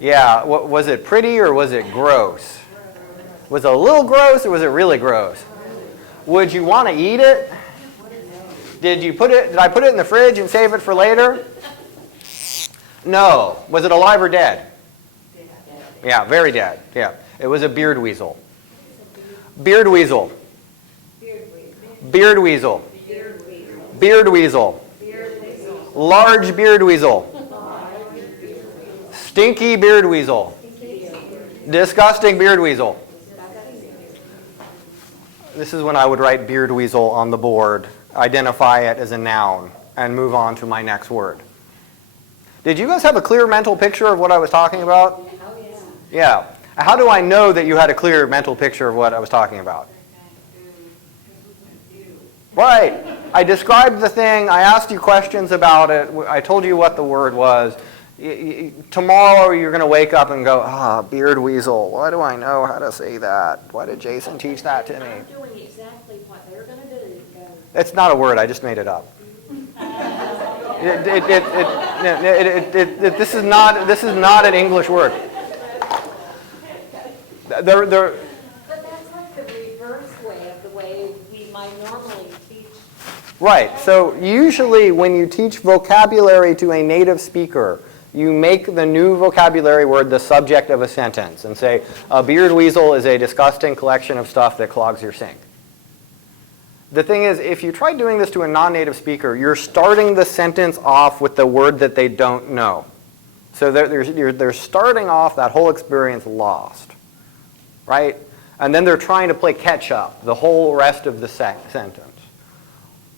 Yeah. Was it pretty or was it gross? Was it a little gross or was it really gross? Would you want to eat it? Did I put it in the fridge and save it for later? No. Was it alive or dead? Yeah, very dead. Yeah. It was a beard weasel. Beard weasel. Beard weasel. Beard weasel. Large beard weasel. Stinky beard weasel. Disgusting beard weasel. This is when I would write beard weasel on the board, identify it as a noun, and move on to my next word. Did you guys have a clear mental picture of what I was talking about? Yeah. How do I know that you had a clear mental picture of what I was talking about? Right. I described the thing. I asked you questions about it. I told you what the word was. Tomorrow you're going to wake up and go, beard weasel. Why do I know how to say that? Why did Jason teach that to me? I'm doing exactly what they're going to do. It's not a word. I just made it up. This is not an English word. But that's like the reverse way of the way we might normally teach. Right. So usually when you teach vocabulary to a native speaker, you make the new vocabulary word the subject of a sentence and say, a beard weasel is a disgusting collection of stuff that clogs your sink. The thing is, if you try doing this to a non-native speaker, you're starting the sentence off with the word that they don't know. So they're starting off that whole experience lost. Right? And then they're trying to play catch up the whole rest of the sentence.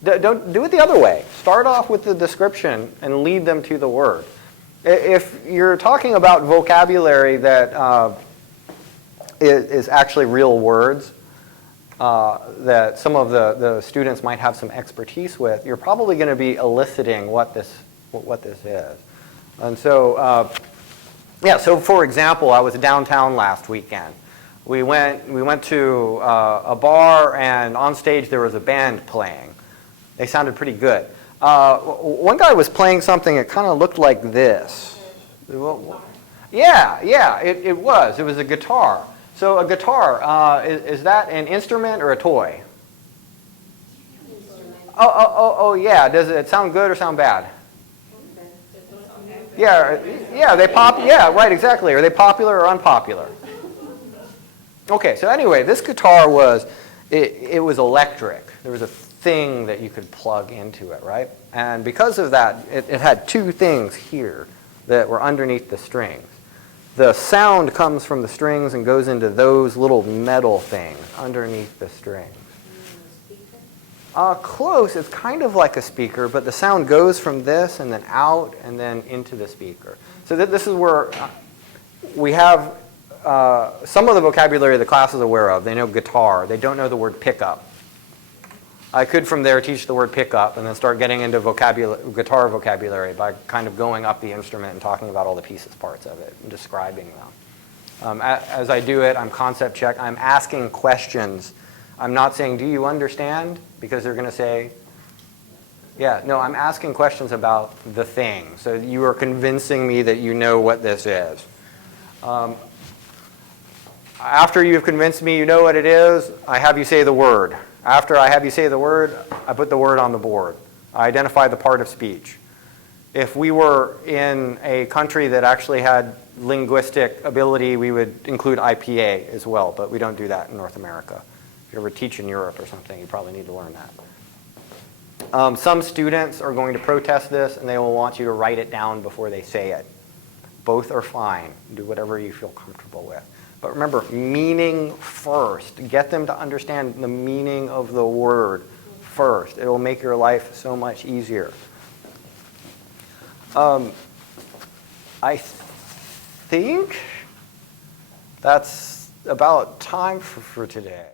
Don't do it the other way. Start off with the description and lead them to the word. If you're talking about vocabulary that is actually real words that some of the students might have some expertise with, you're probably going to be eliciting what this is. And so, so for example, I was downtown last weekend. We went to a bar, and on stage there was a band playing. They sounded pretty good. One guy was playing something that kind of looked like this. Yeah, it was. It was a guitar. So a guitar, is that an instrument or a toy? Oh, yeah. Does it sound good or sound bad? Yeah, they pop. Yeah, right, exactly. Are they popular or unpopular? Okay, so anyway, this guitar was, it was electric. There was a thing that you could plug into it, right? And because of that, it had two things here that were underneath the strings. The sound comes from the strings and goes into those little metal things underneath the strings. Close. It's kind of like a speaker, but the sound goes from this and then out and then into the speaker. So this is where we have some of the vocabulary the class is aware of. They know guitar. They don't know the word pickup. I could from there teach the word pickup and then start getting into guitar vocabulary by kind of going up the instrument and talking about all the pieces, parts of it, and describing them. As I do it, I'm concept check. I'm asking questions. I'm not saying, do you understand? Because they're going to say, yeah, no, I'm asking questions about the thing. So you are convincing me that you know what this is. After you've convinced me you know what it is, I have you say the word. After I have you say the word, I put the word on the board. I identify the part of speech. If we were in a country that actually had linguistic ability, we would include IPA as well, but we don't do that in North America. If you ever teach in Europe or something, you probably need to learn that. Some students are going to protest this, and they will want you to write it down before they say it. Both are fine. Do whatever you feel comfortable with. But remember, meaning first. Get them to understand the meaning of the word first. It will make your life so much easier. I think that's about time for today.